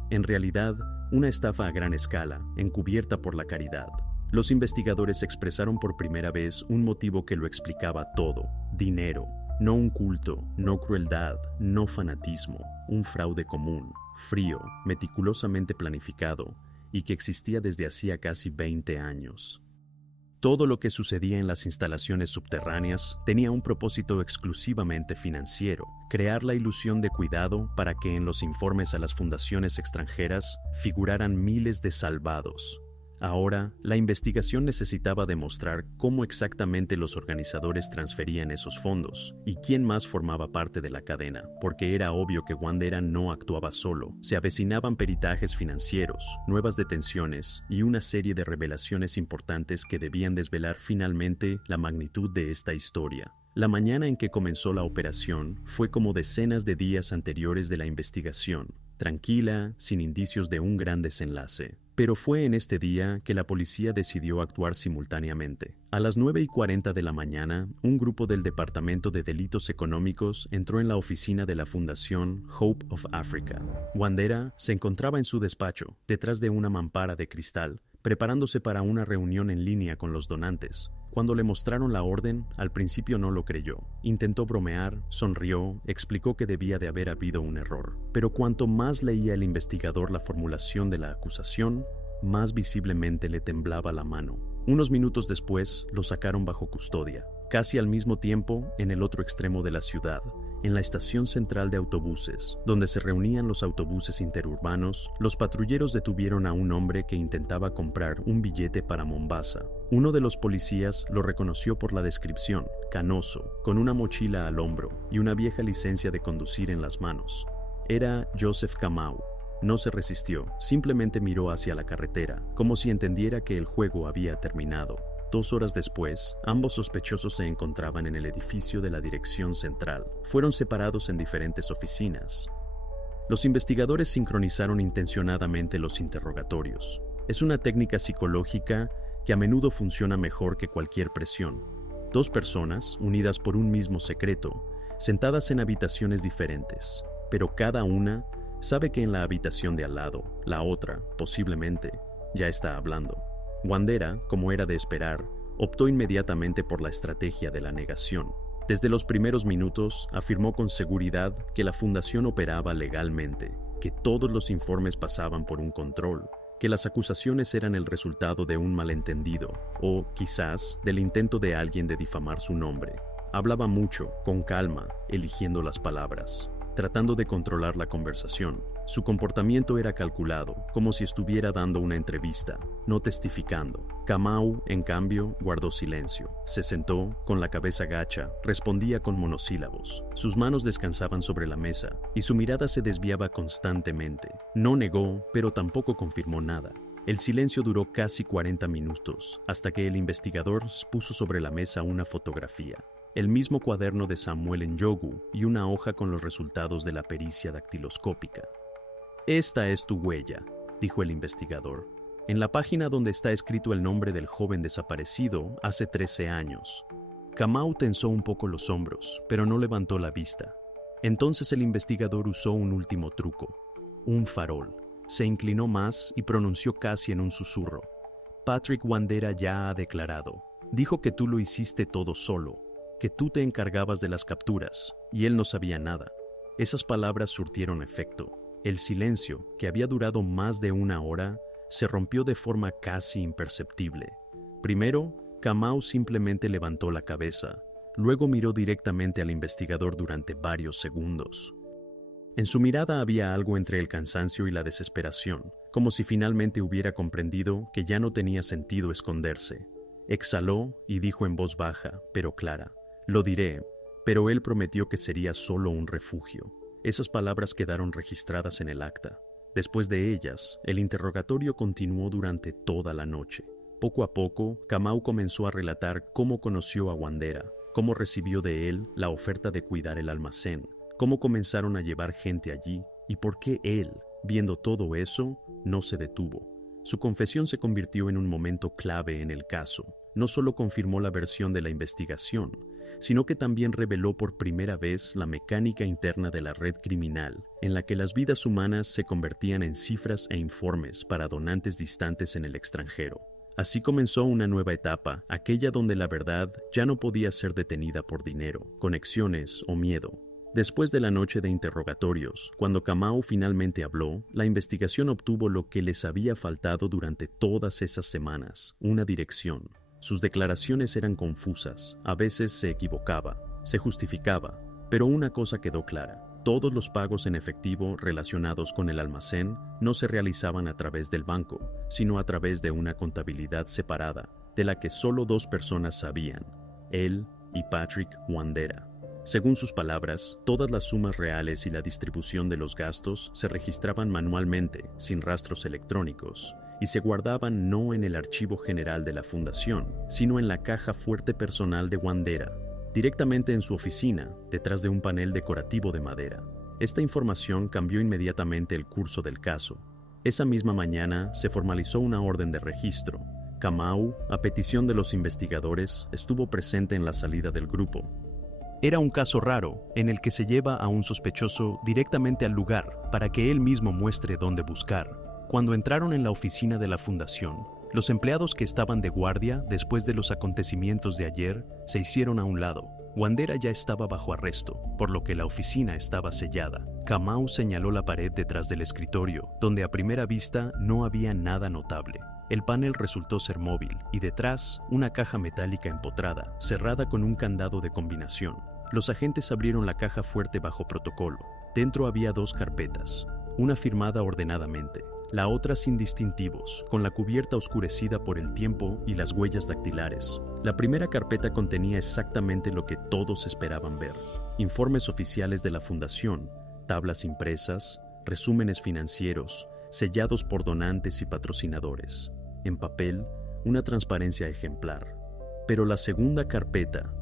En realidad, una estafa a gran escala, encubierta por la caridad. Los investigadores expresaron por primera vez un motivo que lo explicaba todo: dinero. No un culto, no crueldad, no fanatismo, un fraude común, frío, meticulosamente planificado y que existía desde hacía casi 20 años. Todo lo que sucedía en las instalaciones subterráneas tenía un propósito exclusivamente financiero: crear la ilusión de cuidado para que en los informes a las fundaciones extranjeras figuraran miles de salvados. Ahora, la investigación necesitaba demostrar cómo exactamente los organizadores transferían esos fondos y quién más formaba parte de la cadena, porque era obvio que Wandera no actuaba solo. Se avecinaban peritajes financieros, nuevas detenciones y una serie de revelaciones importantes que debían desvelar finalmente la magnitud de esta historia. La mañana en que comenzó la operación fue como decenas de días anteriores de la investigación, tranquila, sin indicios de un gran desenlace. Pero fue en este día que la policía decidió actuar simultáneamente. A las 9:40 de la mañana, un grupo del Departamento de Delitos Económicos entró en la oficina de la Fundación Hope of Africa. Wandera se encontraba en su despacho, detrás de una mampara de cristal, preparándose para una reunión en línea con los donantes. Cuando le mostraron la orden, al principio no lo creyó. Intentó bromear, sonrió, explicó que debía de haber habido un error. Pero cuanto más leía el investigador la formulación de la acusación, más visiblemente le temblaba la mano. Unos minutos después, lo sacaron bajo custodia. Casi al mismo tiempo, en el otro extremo de la ciudad, en la estación central de autobuses, donde se reunían los autobuses interurbanos, los patrulleros detuvieron a un hombre que intentaba comprar un billete para Mombasa. Uno de los policías lo reconoció por la descripción: canoso, con una mochila al hombro y una vieja licencia de conducir en las manos. Era Joseph Kamau. No se resistió, simplemente miró hacia la carretera, como si entendiera que el juego había terminado. 2 horas después, ambos sospechosos se encontraban en el edificio de la dirección central. Fueron separados en diferentes oficinas. Los investigadores sincronizaron intencionadamente los interrogatorios. Es una técnica psicológica que a menudo funciona mejor que cualquier presión. 2 personas, unidas por un mismo secreto, sentadas en habitaciones diferentes, pero cada una sabe que en la habitación de al lado, la otra, posiblemente, ya está hablando. Wandera, como era de esperar, optó inmediatamente por la estrategia de la negación. Desde los primeros minutos, afirmó con seguridad que la fundación operaba legalmente, que todos los informes pasaban por un control, que las acusaciones eran el resultado de un malentendido, o, quizás, del intento de alguien de difamar su nombre. Hablaba mucho, con calma, eligiendo las palabras, tratando de controlar la conversación. Su comportamiento era calculado, como si estuviera dando una entrevista, no testificando. Kamau, en cambio, guardó silencio. Se sentó, con la cabeza gacha, respondía con monosílabos. Sus manos descansaban sobre la mesa, y su mirada se desviaba constantemente. No negó, pero tampoco confirmó nada. El silencio duró casi 40 minutos, hasta que el investigador puso sobre la mesa una fotografía. El mismo cuaderno de Samuel Njogu y una hoja con los resultados de la pericia dactiloscópica. «Esta es tu huella», dijo el investigador, «en la página donde está escrito el nombre del joven desaparecido hace 13 años». Kamau tensó un poco los hombros, pero no levantó la vista. Entonces el investigador usó un último truco, un farol. Se inclinó más y pronunció casi en un susurro: «Patrick Wandera ya ha declarado. Dijo que tú lo hiciste todo solo, que tú te encargabas de las capturas, y él no sabía nada». Esas palabras surtieron efecto. El silencio, que había durado más de 1 hora, se rompió de forma casi imperceptible. Primero, Kamau simplemente levantó la cabeza, luego miró directamente al investigador durante varios segundos. En su mirada había algo entre el cansancio y la desesperación, como si finalmente hubiera comprendido que ya no tenía sentido esconderse. Exhaló y dijo en voz baja, pero clara: «Lo diré, pero él prometió que sería solo un refugio. Esas palabras quedaron registradas en el acta. Después de ellas, el interrogatorio continuó durante toda la noche. Poco a poco, Kamau comenzó a relatar cómo conoció a Wandera, cómo recibió de él la oferta de cuidar el almacén, cómo comenzaron a llevar gente allí y por qué él, viendo todo eso, no se detuvo. Su confesión se convirtió en un momento clave en el caso. No solo confirmó la versión de la investigación, sino que también reveló por primera vez la mecánica interna de la red criminal, en la que las vidas humanas se convertían en cifras e informes para donantes distantes en el extranjero. Así comenzó una nueva etapa, aquella donde la verdad ya no podía ser detenida por dinero, conexiones o miedo. Después de la noche de interrogatorios, cuando Kamau finalmente habló, la investigación obtuvo lo que les había faltado durante todas esas semanas: una dirección. Sus declaraciones eran confusas, a veces se equivocaba, se justificaba, pero una cosa quedó clara: todos los pagos en efectivo relacionados con el almacén no se realizaban a través del banco, sino a través de una contabilidad separada, de la que solo dos personas sabían: él y Patrick Wandera. Según sus palabras, todas las sumas reales y la distribución de los gastos se registraban manualmente, sin rastros electrónicos, y se guardaban no en el archivo general de la fundación, sino en la caja fuerte personal de Wandera, directamente en su oficina, detrás de un panel decorativo de madera. Esta información cambió inmediatamente el curso del caso. Esa misma mañana se formalizó una orden de registro. Kamau, a petición de los investigadores, estuvo presente en la salida del grupo. Era un caso raro, en el que se lleva a un sospechoso directamente al lugar para que él mismo muestre dónde buscar. Cuando entraron en la oficina de la fundación, los empleados que estaban de guardia después de los acontecimientos de ayer se hicieron a un lado. Wandera ya estaba bajo arresto, por lo que la oficina estaba sellada. Kamau señaló la pared detrás del escritorio, donde a primera vista no había nada notable. El panel resultó ser móvil y detrás una caja metálica empotrada, cerrada con un candado de combinación. Los agentes abrieron la caja fuerte bajo protocolo. Dentro había dos carpetas, una firmada ordenadamente, la otra sin distintivos, con la cubierta oscurecida por el tiempo y las huellas dactilares. La primera carpeta contenía exactamente lo que todos esperaban ver: informes oficiales de la fundación, tablas impresas, resúmenes financieros, sellados por donantes y patrocinadores. En papel, una transparencia ejemplar. Pero la segunda carpeta,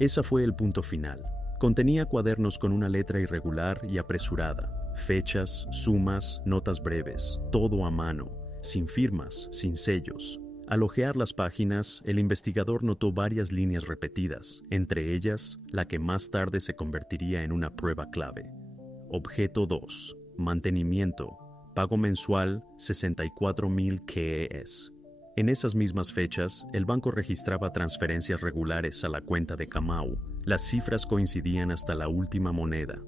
esa fue el punto final. Contenía cuadernos con una letra irregular y apresurada, fechas, sumas, notas breves, todo a mano, sin firmas, sin sellos. Al hojear las páginas, el investigador notó varias líneas repetidas, entre ellas la que más tarde se convertiría en una prueba clave. Objeto 2. Mantenimiento. Pago mensual 64,000 KES. En esas mismas fechas, el banco registraba transferencias regulares a la cuenta de Kamau. Las cifras coincidían hasta la última moneda.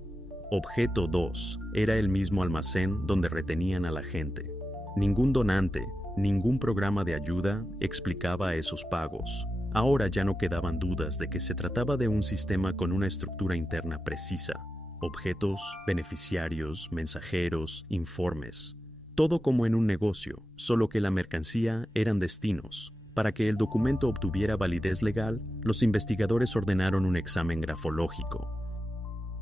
Objeto 2. Era el mismo almacén donde retenían a la gente. Ningún donante, ningún programa de ayuda explicaba esos pagos. Ahora ya no quedaban dudas de que se trataba de un sistema con una estructura interna precisa. Objetos, beneficiarios, mensajeros, informes. Todo como en un negocio, solo que la mercancía eran destinos. Para que el documento obtuviera validez legal, los investigadores ordenaron un examen grafológico.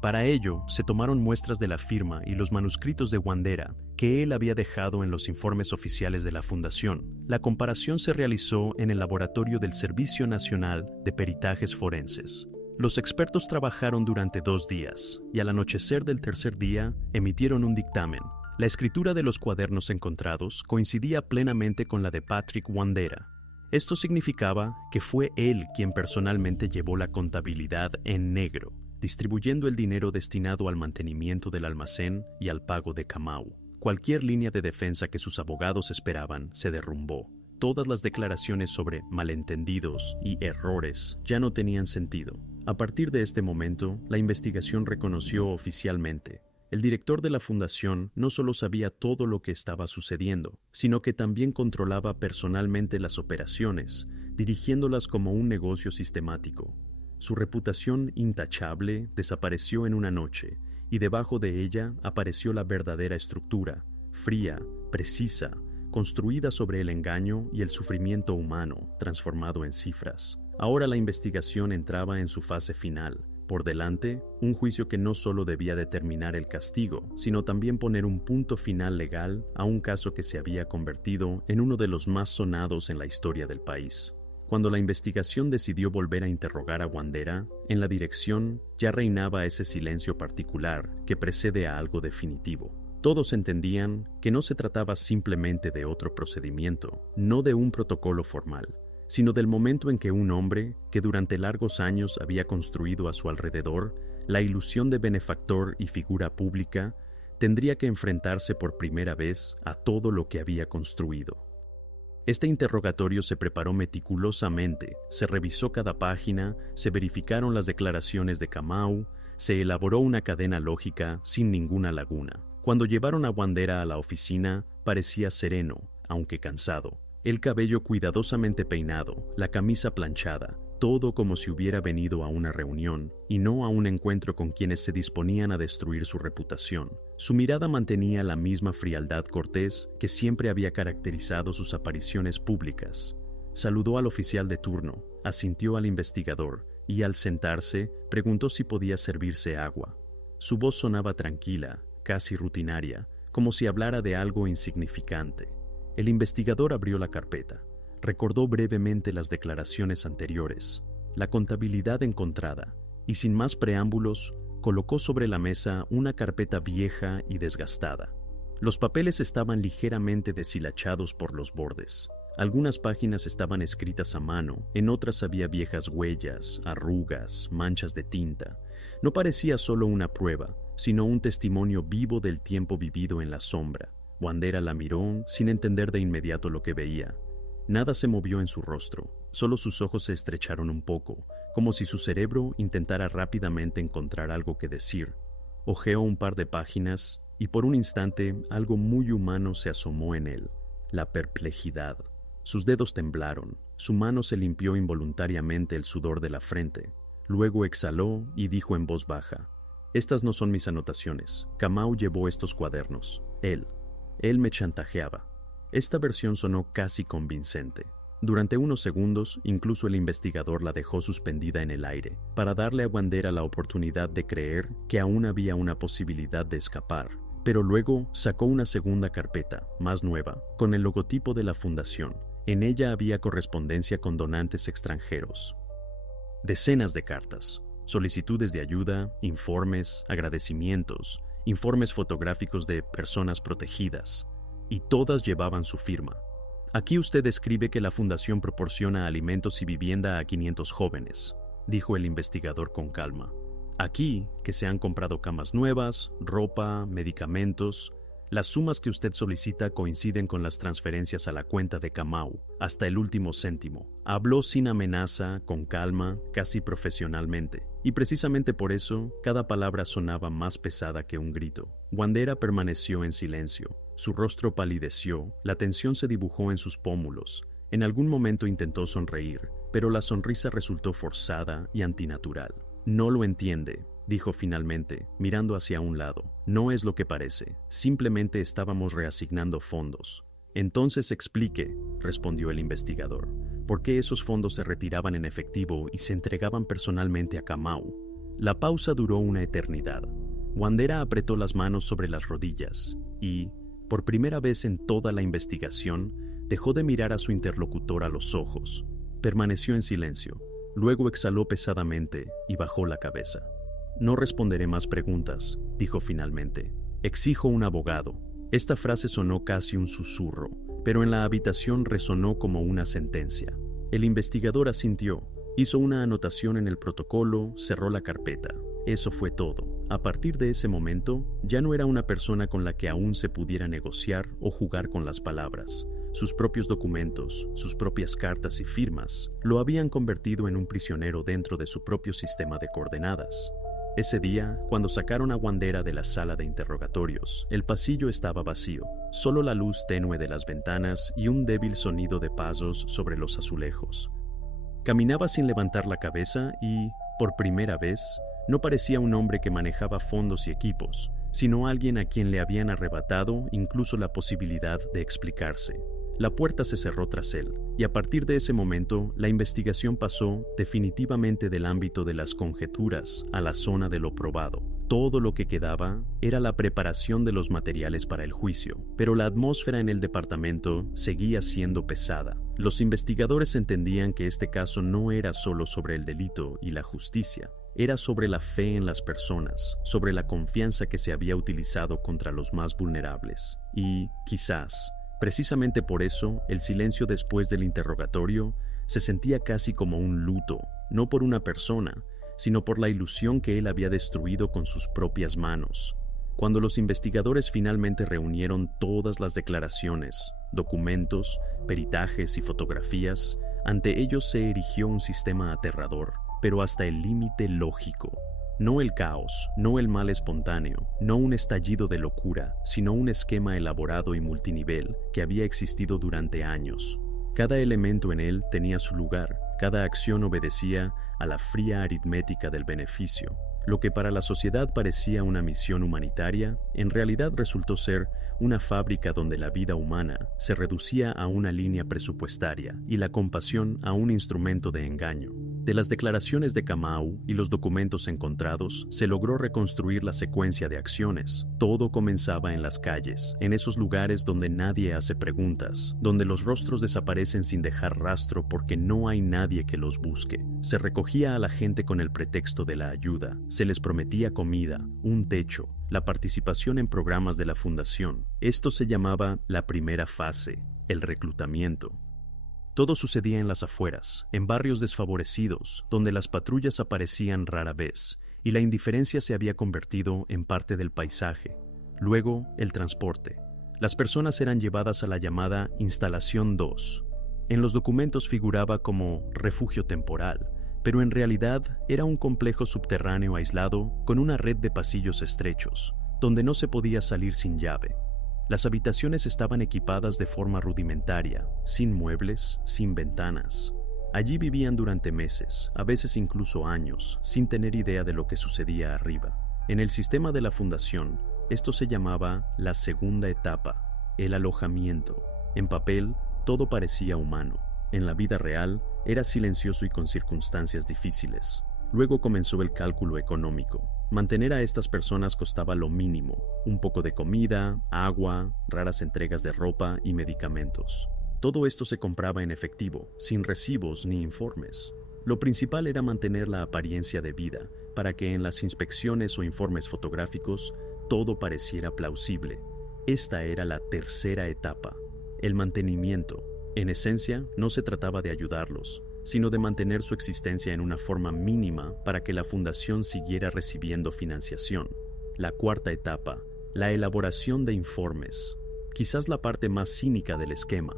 Para ello, se tomaron muestras de la firma y los manuscritos de Wandera que él había dejado en los informes oficiales de la fundación. La comparación se realizó en el laboratorio del Servicio Nacional de Peritajes Forenses. Los expertos trabajaron durante 2 días y al anochecer del tercer día emitieron un dictamen. La escritura de los cuadernos encontrados coincidía plenamente con la de Patrick Wandera. Esto significaba que fue él quien personalmente llevó la contabilidad en negro, distribuyendo el dinero destinado al mantenimiento del almacén y al pago de Kamau. Cualquier línea de defensa que sus abogados esperaban se derrumbó. Todas las declaraciones sobre malentendidos y errores ya no tenían sentido. A partir de este momento, la investigación reconoció oficialmente: el director de la fundación no solo sabía todo lo que estaba sucediendo, sino que también controlaba personalmente las operaciones, dirigiéndolas como un negocio sistemático. Su reputación intachable desapareció en una noche, y debajo de ella apareció la verdadera estructura, fría, precisa, construida sobre el engaño y el sufrimiento humano, transformado en cifras. Ahora la investigación entraba en su fase final. por delante un juicio que no solo debía determinar el castigo, sino también poner un punto final legal a un caso que se había convertido en uno de los más sonados en la historia del país. Cuando la investigación decidió volver a interrogar a Wandera, en la dirección ya reinaba ese silencio particular que precede a algo definitivo. Todos entendían que no se trataba simplemente de otro procedimiento, no de un protocolo formal, sino del momento en que un hombre, que durante largos años había construido a su alrededor la ilusión de benefactor y figura pública, tendría que enfrentarse por primera vez a todo lo que había construido. Este interrogatorio se preparó meticulosamente, se revisó cada página, se verificaron las declaraciones de Kamau, se elaboró una cadena lógica sin ninguna laguna. Cuando llevaron a Wandera a la oficina, parecía sereno, aunque cansado. El cabello cuidadosamente peinado, la camisa planchada, todo como si hubiera venido a una reunión y no a un encuentro con quienes se disponían a destruir su reputación. Su mirada mantenía la misma frialdad cortés que siempre había caracterizado sus apariciones públicas. Saludó al oficial de turno, asintió al investigador y, al sentarse, preguntó si podía servirse agua. Su voz sonaba tranquila, casi rutinaria, como si hablara de algo insignificante. El investigador abrió la carpeta. Recordó brevemente las declaraciones anteriores, la contabilidad encontrada, y sin más preámbulos, colocó sobre la mesa una carpeta vieja y desgastada. Los papeles estaban ligeramente deshilachados por los bordes. Algunas páginas estaban escritas a mano, en otras había viejas huellas, arrugas, manchas de tinta. No parecía solo una prueba, sino un testimonio vivo del tiempo vivido en la sombra. Wandera la miró sin entender de inmediato lo que veía. Nada se movió en su rostro, solo sus ojos se estrecharon un poco, como si su cerebro intentara rápidamente encontrar algo que decir. Hojeó un par de páginas y por un instante algo muy humano se asomó en él, la perplejidad. Sus dedos temblaron, su mano se limpió involuntariamente el sudor de la frente. Luego exhaló y dijo en voz baja: «Estas no son mis anotaciones. Kamau llevó estos cuadernos. Él me chantajeaba». Esta versión sonó casi convincente. Durante unos segundos, incluso el investigador la dejó suspendida en el aire, para darle a Wandera la oportunidad de creer que aún había una posibilidad de escapar. Pero luego sacó una segunda carpeta, más nueva, con el logotipo de la fundación. En ella había correspondencia con donantes extranjeros. Decenas de cartas, solicitudes de ayuda, informes, agradecimientos, informes fotográficos de personas protegidas, y todas llevaban su firma. «Aquí usted escribe que la fundación proporciona alimentos y vivienda a 500 jóvenes», dijo el investigador con calma. «Aquí que se han comprado camas nuevas, ropa, medicamentos. Las sumas que usted solicita coinciden con las transferencias a la cuenta de Kamau, hasta el último céntimo». Habló sin amenaza, con calma, casi profesionalmente, y precisamente por eso cada palabra sonaba más pesada que un grito. Wandera permaneció en silencio. Su rostro palideció, la tensión se dibujó en sus pómulos. En algún momento intentó sonreír, pero la sonrisa resultó forzada y antinatural. «No lo entiende», dijo finalmente, mirando hacia un lado. «No es lo que parece. Simplemente estábamos reasignando fondos». «Entonces explique», respondió el investigador, «por qué esos fondos se retiraban en efectivo y se entregaban personalmente a Kamau». La pausa duró una eternidad. Wandera apretó las manos sobre las rodillas y, por primera vez en toda la investigación, dejó de mirar a su interlocutor a los ojos. Permaneció en silencio. Luego exhaló pesadamente y bajó la cabeza. «No responderé más preguntas», dijo finalmente. «Exijo un abogado». Esta frase sonó casi un susurro, pero en la habitación resonó como una sentencia. El investigador asintió, hizo una anotación en el protocolo, cerró la carpeta. Eso fue todo. A partir de ese momento, ya no era una persona con la que aún se pudiera negociar o jugar con las palabras. Sus propios documentos, sus propias cartas y firmas, lo habían convertido en un prisionero dentro de su propio sistema de coordenadas. Ese día, cuando sacaron a Wandera de la sala de interrogatorios, el pasillo estaba vacío, solo la luz tenue de las ventanas y un débil sonido de pasos sobre los azulejos. Caminaba sin levantar la cabeza y, por primera vez, no parecía un hombre que manejaba fondos y equipos, sino alguien a quien le habían arrebatado incluso la posibilidad de explicarse. La puerta se cerró tras él, y a partir de ese momento, la investigación pasó definitivamente del ámbito de las conjeturas a la zona de lo probado. Todo lo que quedaba era la preparación de los materiales para el juicio, pero la atmósfera en el departamento seguía siendo pesada. Los investigadores entendían que este caso no era solo sobre el delito y la justicia, era sobre la fe en las personas, sobre la confianza que se había utilizado contra los más vulnerables. Y, quizás, precisamente por eso, el silencio después del interrogatorio se sentía casi como un luto, no por una persona, sino por la ilusión que él había destruido con sus propias manos. Cuando los investigadores finalmente reunieron todas las declaraciones, documentos, peritajes y fotografías, ante ellos se erigió un sistema aterrador, pero hasta el límite lógico. No el caos, no el mal espontáneo, no un estallido de locura, sino un esquema elaborado y multinivel que había existido durante años. Cada elemento en él tenía su lugar, cada acción obedecía a la fría aritmética del beneficio. Lo que para la sociedad parecía una misión humanitaria, en realidad resultó ser una fábrica donde la vida humana se reducía a una línea presupuestaria y la compasión a un instrumento de engaño. De las declaraciones de Kamau y los documentos encontrados, se logró reconstruir la secuencia de acciones. Todo comenzaba en las calles, en esos lugares donde nadie hace preguntas, donde los rostros desaparecen sin dejar rastro porque no hay nadie que los busque. Se recogía a la gente con el pretexto de la ayuda, se les prometía comida, un techo, la participación en programas de la fundación. Esto se llamaba la primera fase, el reclutamiento. Todo sucedía en las afueras, en barrios desfavorecidos, donde las patrullas aparecían rara vez, y la indiferencia se había convertido en parte del paisaje. Luego, el transporte. Las personas eran llevadas a la llamada Instalación 2. En los documentos figuraba como refugio temporal, pero en realidad era un complejo subterráneo aislado con una red de pasillos estrechos, donde no se podía salir sin llave. Las habitaciones estaban equipadas de forma rudimentaria, sin muebles, sin ventanas. Allí vivían durante meses, a veces incluso años, sin tener idea de lo que sucedía arriba. En el sistema de la fundación, esto se llamaba la segunda etapa, el alojamiento. En papel, todo parecía humano. En la vida real, era silencioso y con circunstancias difíciles. Luego comenzó el cálculo económico. Mantener a estas personas costaba lo mínimo, un poco de comida, agua, raras entregas de ropa y medicamentos. Todo esto se compraba en efectivo, sin recibos ni informes. Lo principal era mantener la apariencia de vida, para que en las inspecciones o informes fotográficos todo pareciera plausible. Esta era la tercera etapa, el mantenimiento. En esencia, no se trataba de ayudarlos, sino de mantener su existencia en una forma mínima para que la fundación siguiera recibiendo financiación. La cuarta etapa, la elaboración de informes, quizás la parte más cínica del esquema.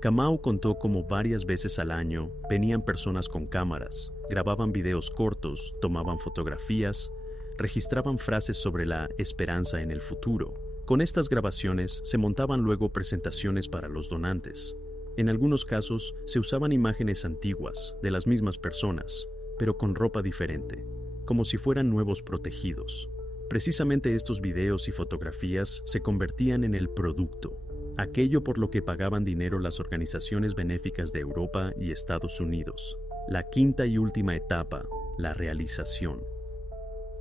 Kamau contó cómo varias veces al año venían personas con cámaras, grababan videos cortos, tomaban fotografías, registraban frases sobre la esperanza en el futuro. Con estas grabaciones se montaban luego presentaciones para los donantes. En algunos casos se usaban imágenes antiguas de las mismas personas, pero con ropa diferente, como si fueran nuevos protegidos. Precisamente estos videos y fotografías se convertían en el producto, aquello por lo que pagaban dinero las organizaciones benéficas de Europa y Estados Unidos. La quinta y última etapa, la realización.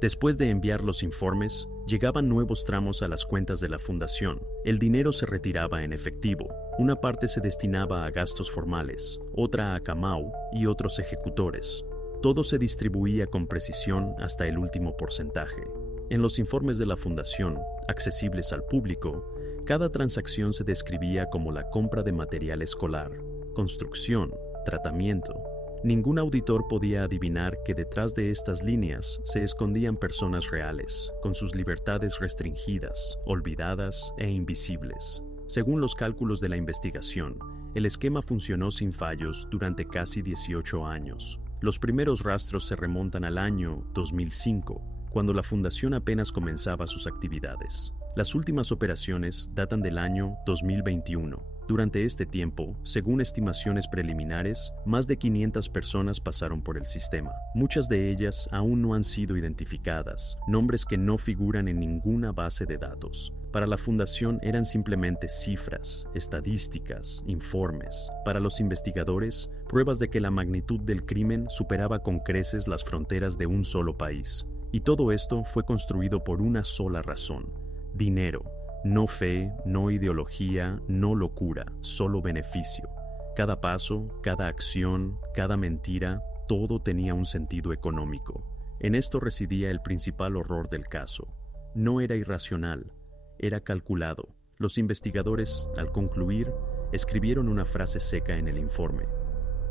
Después de enviar los informes, llegaban nuevos tramos a las cuentas de la fundación. El dinero se retiraba en efectivo. Una parte se destinaba a gastos formales, otra a Kamau y otros ejecutores. Todo se distribuía con precisión hasta el último porcentaje. En los informes de la fundación, accesibles al público, cada transacción se describía como la compra de material escolar, construcción, tratamiento. Ningún auditor podía adivinar que detrás de estas líneas se escondían personas reales, con sus libertades restringidas, olvidadas e invisibles. Según los cálculos de la investigación, el esquema funcionó sin fallos durante casi 18 años. Los primeros rastros se remontan al año 2005, cuando la fundación apenas comenzaba sus actividades. Las últimas operaciones datan del año 2021. Durante este tiempo, según estimaciones preliminares, más de 500 personas pasaron por el sistema. Muchas de ellas aún no han sido identificadas, nombres que no figuran en ninguna base de datos. Para la fundación eran simplemente cifras, estadísticas, informes. Para los investigadores, pruebas de que la magnitud del crimen superaba con creces las fronteras de un solo país. Y todo esto fue construido por una sola razón: dinero. No fe, no ideología, no locura, solo beneficio. Cada paso, cada acción, cada mentira, todo tenía un sentido económico. En esto residía el principal horror del caso. No era irracional, era calculado. Los investigadores, al concluir, escribieron una frase seca en el informe: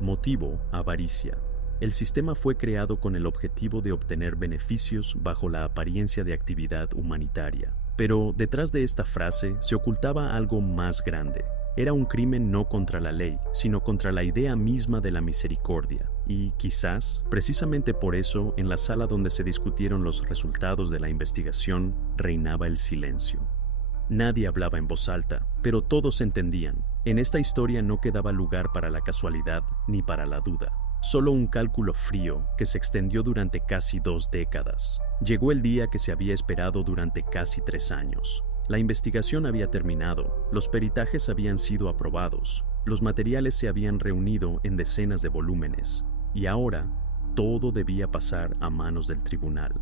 motivo, avaricia. El sistema fue creado con el objetivo de obtener beneficios bajo la apariencia de actividad humanitaria. Pero detrás de esta frase se ocultaba algo más grande. Era un crimen no contra la ley, sino contra la idea misma de la misericordia. Y quizás, precisamente por eso, en la sala donde se discutieron los resultados de la investigación, reinaba el silencio. Nadie hablaba en voz alta, pero todos entendían. En esta historia no quedaba lugar para la casualidad ni para la duda. Solo un cálculo frío que se extendió durante casi 2 décadas. Llegó el día que se había esperado durante casi 3 años. La investigación había terminado, los peritajes habían sido aprobados, los materiales se habían reunido en decenas de volúmenes, y ahora todo debía pasar a manos del tribunal.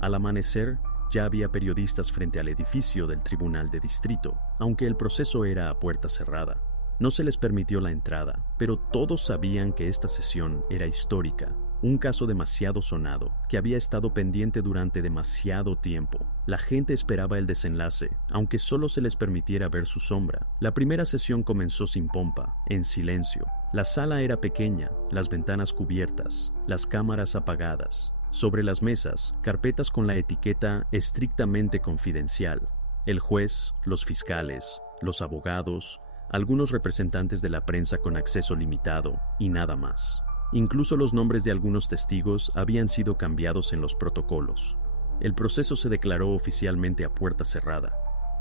Al amanecer, ya había periodistas frente al edificio del Tribunal de Distrito, aunque el proceso era a puerta cerrada. No se les permitió la entrada, pero todos sabían que esta sesión era histórica, un caso demasiado sonado, que había estado pendiente durante demasiado tiempo. La gente esperaba el desenlace, aunque solo se les permitiera ver su sombra. La primera sesión comenzó sin pompa, en silencio. La sala era pequeña, las ventanas cubiertas, las cámaras apagadas. Sobre las mesas, carpetas con la etiqueta estrictamente confidencial. El juez, los fiscales, los abogados, algunos representantes de la prensa con acceso limitado y nada más. Incluso los nombres de algunos testigos habían sido cambiados en los protocolos. El proceso se declaró oficialmente a puerta cerrada.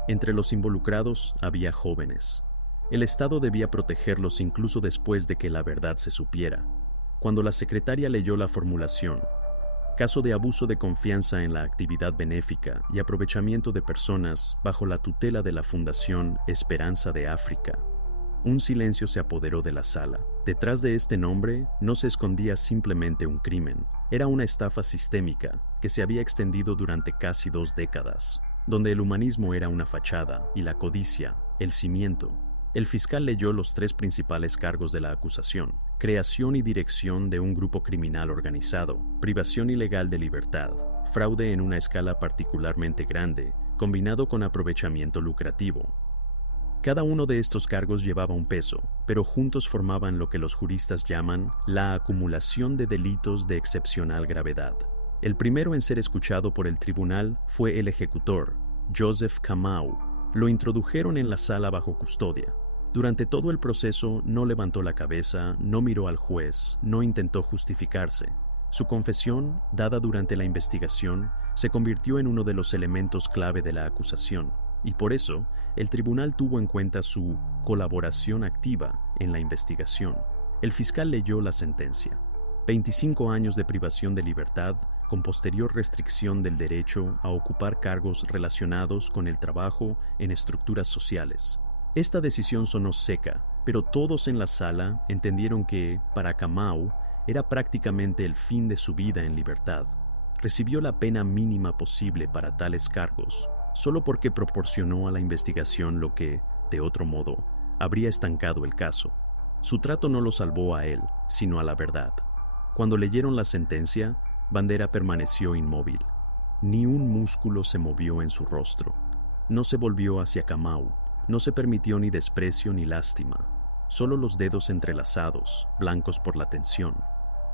Entre los involucrados había jóvenes. El Estado debía protegerlos incluso después de que la verdad se supiera. Cuando la secretaria leyó la formulación, caso de abuso de confianza en la actividad benéfica y aprovechamiento de personas bajo la tutela de la Fundación Esperanza de África, un silencio se apoderó de la sala. Detrás de este nombre no se escondía simplemente un crimen, era una estafa sistémica que se había extendido durante casi 2 décadas, donde el humanismo era una fachada y la codicia, el cimiento. El fiscal leyó los 3 principales cargos de la acusación: creación y dirección de un grupo criminal organizado, privación ilegal de libertad, fraude en una escala particularmente grande, combinado con aprovechamiento lucrativo. Cada uno de estos cargos llevaba un peso, pero juntos formaban lo que los juristas llaman la acumulación de delitos de excepcional gravedad. El primero en ser escuchado por el tribunal fue el ejecutor, Joseph Kamau. Lo introdujeron en la sala bajo custodia. Durante todo el proceso no levantó la cabeza, no miró al juez, no intentó justificarse. Su confesión, dada durante la investigación, se convirtió en uno de los elementos clave de la acusación, y por eso el tribunal tuvo en cuenta su colaboración activa en la investigación. El fiscal leyó la sentencia: 25 años de privación de libertad con posterior restricción del derecho a ocupar cargos relacionados con el trabajo en estructuras sociales. Esta decisión sonó seca, pero todos en la sala entendieron que, para Kamau, era prácticamente el fin de su vida en libertad. Recibió la pena mínima posible para tales cargos, solo porque proporcionó a la investigación lo que, de otro modo, habría estancado el caso. Su trato no lo salvó a él, sino a la verdad. Cuando leyeron la sentencia, Bandera permaneció inmóvil. Ni un músculo se movió en su rostro. No se volvió hacia Kamau. No se permitió ni desprecio ni lástima. Solo los dedos entrelazados, blancos por la tensión.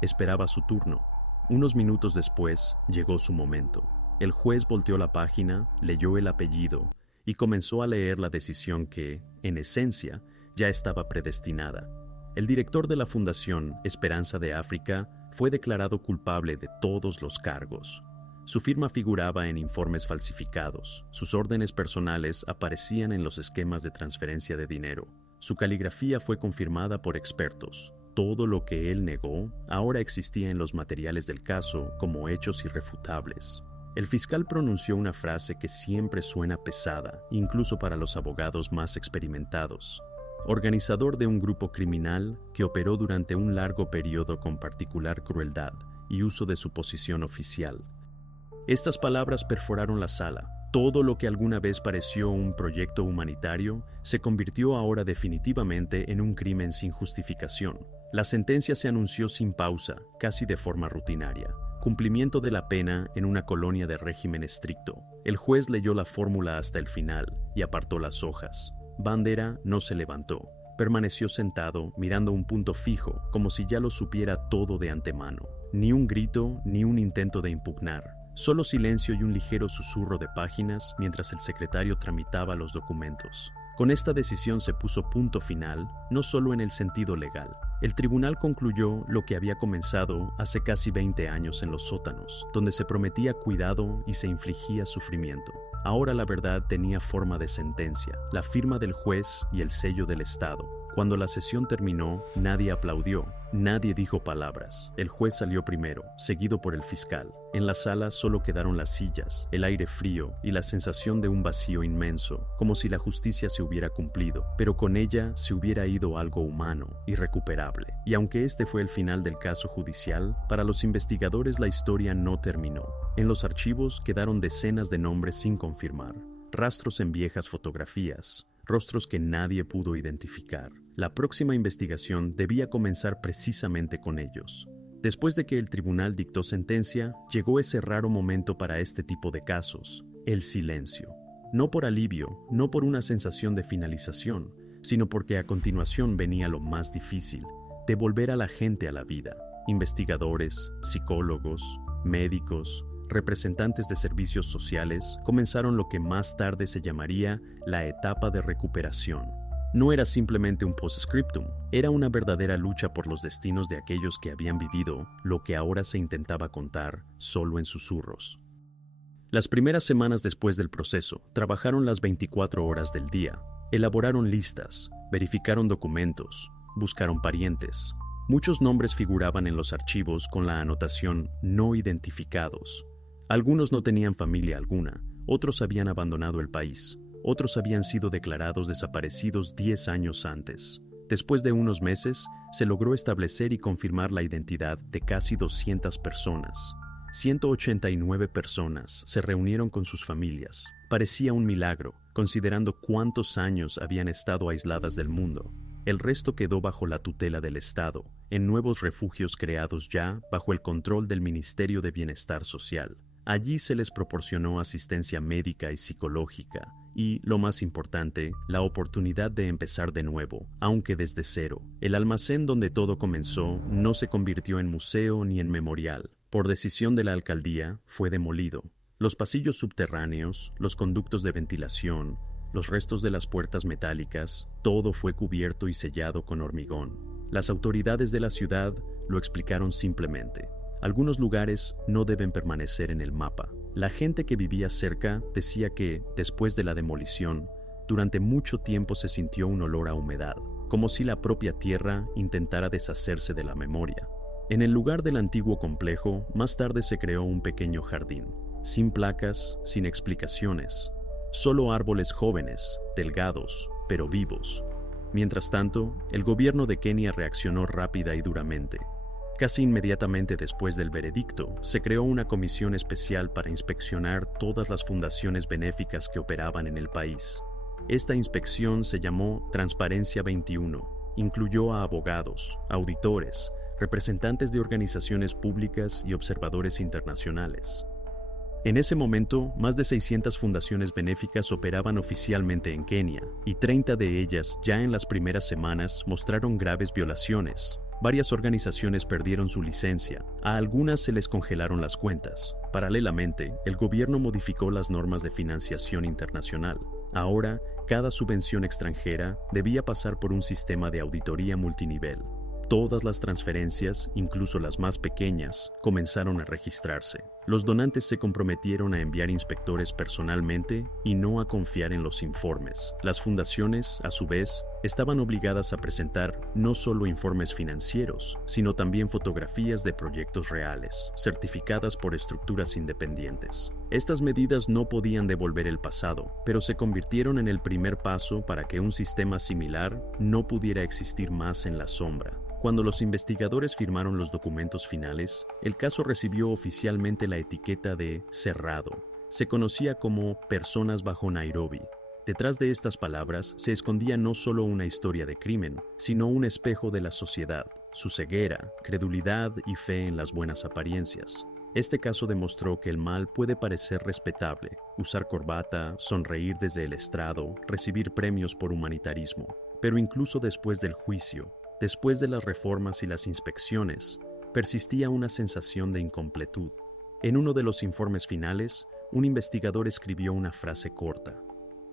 Esperaba su turno. Unos minutos después, llegó su momento. El juez volteó la página, leyó el apellido y comenzó a leer la decisión que, en esencia, ya estaba predestinada. El director de la Fundación Esperanza de África fue declarado culpable de todos los cargos. Su firma figuraba en informes falsificados, sus órdenes personales aparecían en los esquemas de transferencia de dinero. Su caligrafía fue confirmada por expertos. Todo lo que él negó ahora existía en los materiales del caso como hechos irrefutables. El fiscal pronunció una frase que siempre suena pesada, incluso para los abogados más experimentados. Organizador de un grupo criminal que operó durante un largo periodo con particular crueldad y uso de su posición oficial. Estas palabras perforaron la sala. Todo lo que alguna vez pareció un proyecto humanitario se convirtió ahora definitivamente en un crimen sin justificación. La sentencia se anunció sin pausa, casi de forma rutinaria. Cumplimiento de la pena en una colonia de régimen estricto. El juez leyó la fórmula hasta el final y apartó las hojas. Bandera no se levantó. Permaneció sentado, mirando un punto fijo, como si ya lo supiera todo de antemano. Ni un grito, ni un intento de impugnar. Solo silencio y un ligero susurro de páginas mientras el secretario tramitaba los documentos. Con esta decisión se puso punto final, no solo en el sentido legal. El tribunal concluyó lo que había comenzado hace casi 20 años en los sótanos, donde se prometía cuidado y se infligía sufrimiento. Ahora la verdad tenía forma de sentencia, la firma del juez y el sello del Estado. Cuando la sesión terminó, nadie aplaudió, nadie dijo palabras. El juez salió primero, seguido por el fiscal. En la sala solo quedaron las sillas, el aire frío y la sensación de un vacío inmenso, como si la justicia se hubiera cumplido, pero con ella se hubiera ido algo humano, irrecuperable. Y aunque este fue el final del caso judicial, para los investigadores la historia no terminó. En los archivos quedaron decenas de nombres sin confirmar, rastros en viejas fotografías, rostros que nadie pudo identificar. La próxima investigación debía comenzar precisamente con ellos. Después de que el tribunal dictó sentencia, llegó ese raro momento para este tipo de casos, el silencio. No por alivio, no por una sensación de finalización, sino porque a continuación venía lo más difícil, devolver a la gente a la vida. Investigadores, psicólogos, médicos, representantes de servicios sociales comenzaron lo que más tarde se llamaría la etapa de recuperación. No era simplemente un postscriptum, era una verdadera lucha por los destinos de aquellos que habían vivido lo que ahora se intentaba contar solo en susurros. Las primeras semanas después del proceso, trabajaron las 24 horas del día, elaboraron listas, verificaron documentos, buscaron parientes. Muchos nombres figuraban en los archivos con la anotación no identificados. Algunos no tenían familia alguna, otros habían abandonado el país, otros habían sido declarados desaparecidos 10 años antes. Después de unos meses, se logró establecer y confirmar la identidad de casi 200 personas. 189 personas se reunieron con sus familias. Parecía un milagro, considerando cuántos años habían estado aisladas del mundo. El resto quedó bajo la tutela del Estado, en nuevos refugios creados ya bajo el control del Ministerio de Bienestar Social. Allí se les proporcionó asistencia médica y psicológica y, lo más importante, la oportunidad de empezar de nuevo, aunque desde cero. El almacén donde todo comenzó no se convirtió en museo ni en memorial. Por decisión de la alcaldía, fue demolido. Los pasillos subterráneos, los conductos de ventilación, los restos de las puertas metálicas, todo fue cubierto y sellado con hormigón. Las autoridades de la ciudad lo explicaron simplemente. Algunos lugares no deben permanecer en el mapa. La gente que vivía cerca decía que, después de la demolición, durante mucho tiempo se sintió un olor a humedad, como si la propia tierra intentara deshacerse de la memoria. En el lugar del antiguo complejo, más tarde se creó un pequeño jardín, sin placas, sin explicaciones, solo árboles jóvenes, delgados, pero vivos. Mientras tanto, el gobierno de Kenia reaccionó rápida y duramente. Casi inmediatamente después del veredicto, se creó una comisión especial para inspeccionar todas las fundaciones benéficas que operaban en el país. Esta inspección se llamó Transparencia 21. Incluyó a abogados, auditores, representantes de organizaciones públicas y observadores internacionales. En ese momento, más de 600 fundaciones benéficas operaban oficialmente en Kenia, y 30 de ellas ya en las primeras semanas mostraron graves violaciones. Varias organizaciones perdieron su licencia, a algunas se les congelaron las cuentas. Paralelamente, el gobierno modificó las normas de financiación internacional. Ahora, cada subvención extranjera debía pasar por un sistema de auditoría multinivel. Todas las transferencias, incluso las más pequeñas, comenzaron a registrarse. Los donantes se comprometieron a enviar inspectores personalmente y no a confiar en los informes. Las fundaciones, a su vez, estaban obligadas a presentar no solo informes financieros, sino también fotografías de proyectos reales, certificadas por estructuras independientes. Estas medidas no podían devolver el pasado, pero se convirtieron en el primer paso para que un sistema similar no pudiera existir más en la sombra. Cuando los investigadores firmaron los documentos finales, el caso recibió oficialmente la etiqueta de cerrado. Se conocía como personas bajo Nairobi. Detrás de estas palabras se escondía no solo una historia de crimen, sino un espejo de la sociedad, su ceguera, credulidad y fe en las buenas apariencias. Este caso demostró que el mal puede parecer respetable, usar corbata, sonreír desde el estrado, recibir premios por humanitarismo, pero incluso después del juicio, después de las reformas y las inspecciones, persistía una sensación de incompletud. En uno de los informes finales, un investigador escribió una frase corta: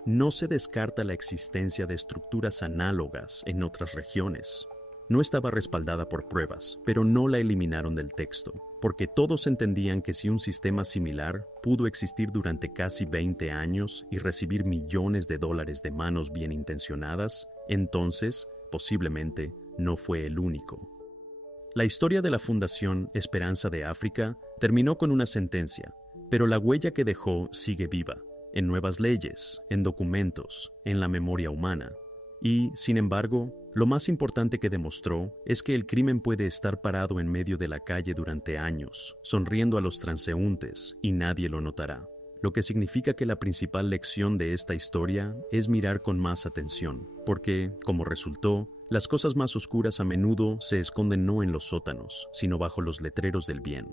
"No se descarta la existencia de estructuras análogas en otras regiones". No estaba respaldada por pruebas, pero no la eliminaron del texto, porque todos entendían que si un sistema similar pudo existir durante casi 20 años y recibir millones de dólares de manos bien intencionadas, entonces, posiblemente, no fue el único. La historia de la Fundación Esperanza de África terminó con una sentencia, pero la huella que dejó sigue viva, en nuevas leyes, en documentos, en la memoria humana. Y, sin embargo, lo más importante que demostró es que el crimen puede estar parado en medio de la calle durante años, sonriendo a los transeúntes, y nadie lo notará. Lo que significa que la principal lección de esta historia es mirar con más atención, porque, como resultó, las cosas más oscuras a menudo se esconden no en los sótanos, sino bajo los letreros del bien.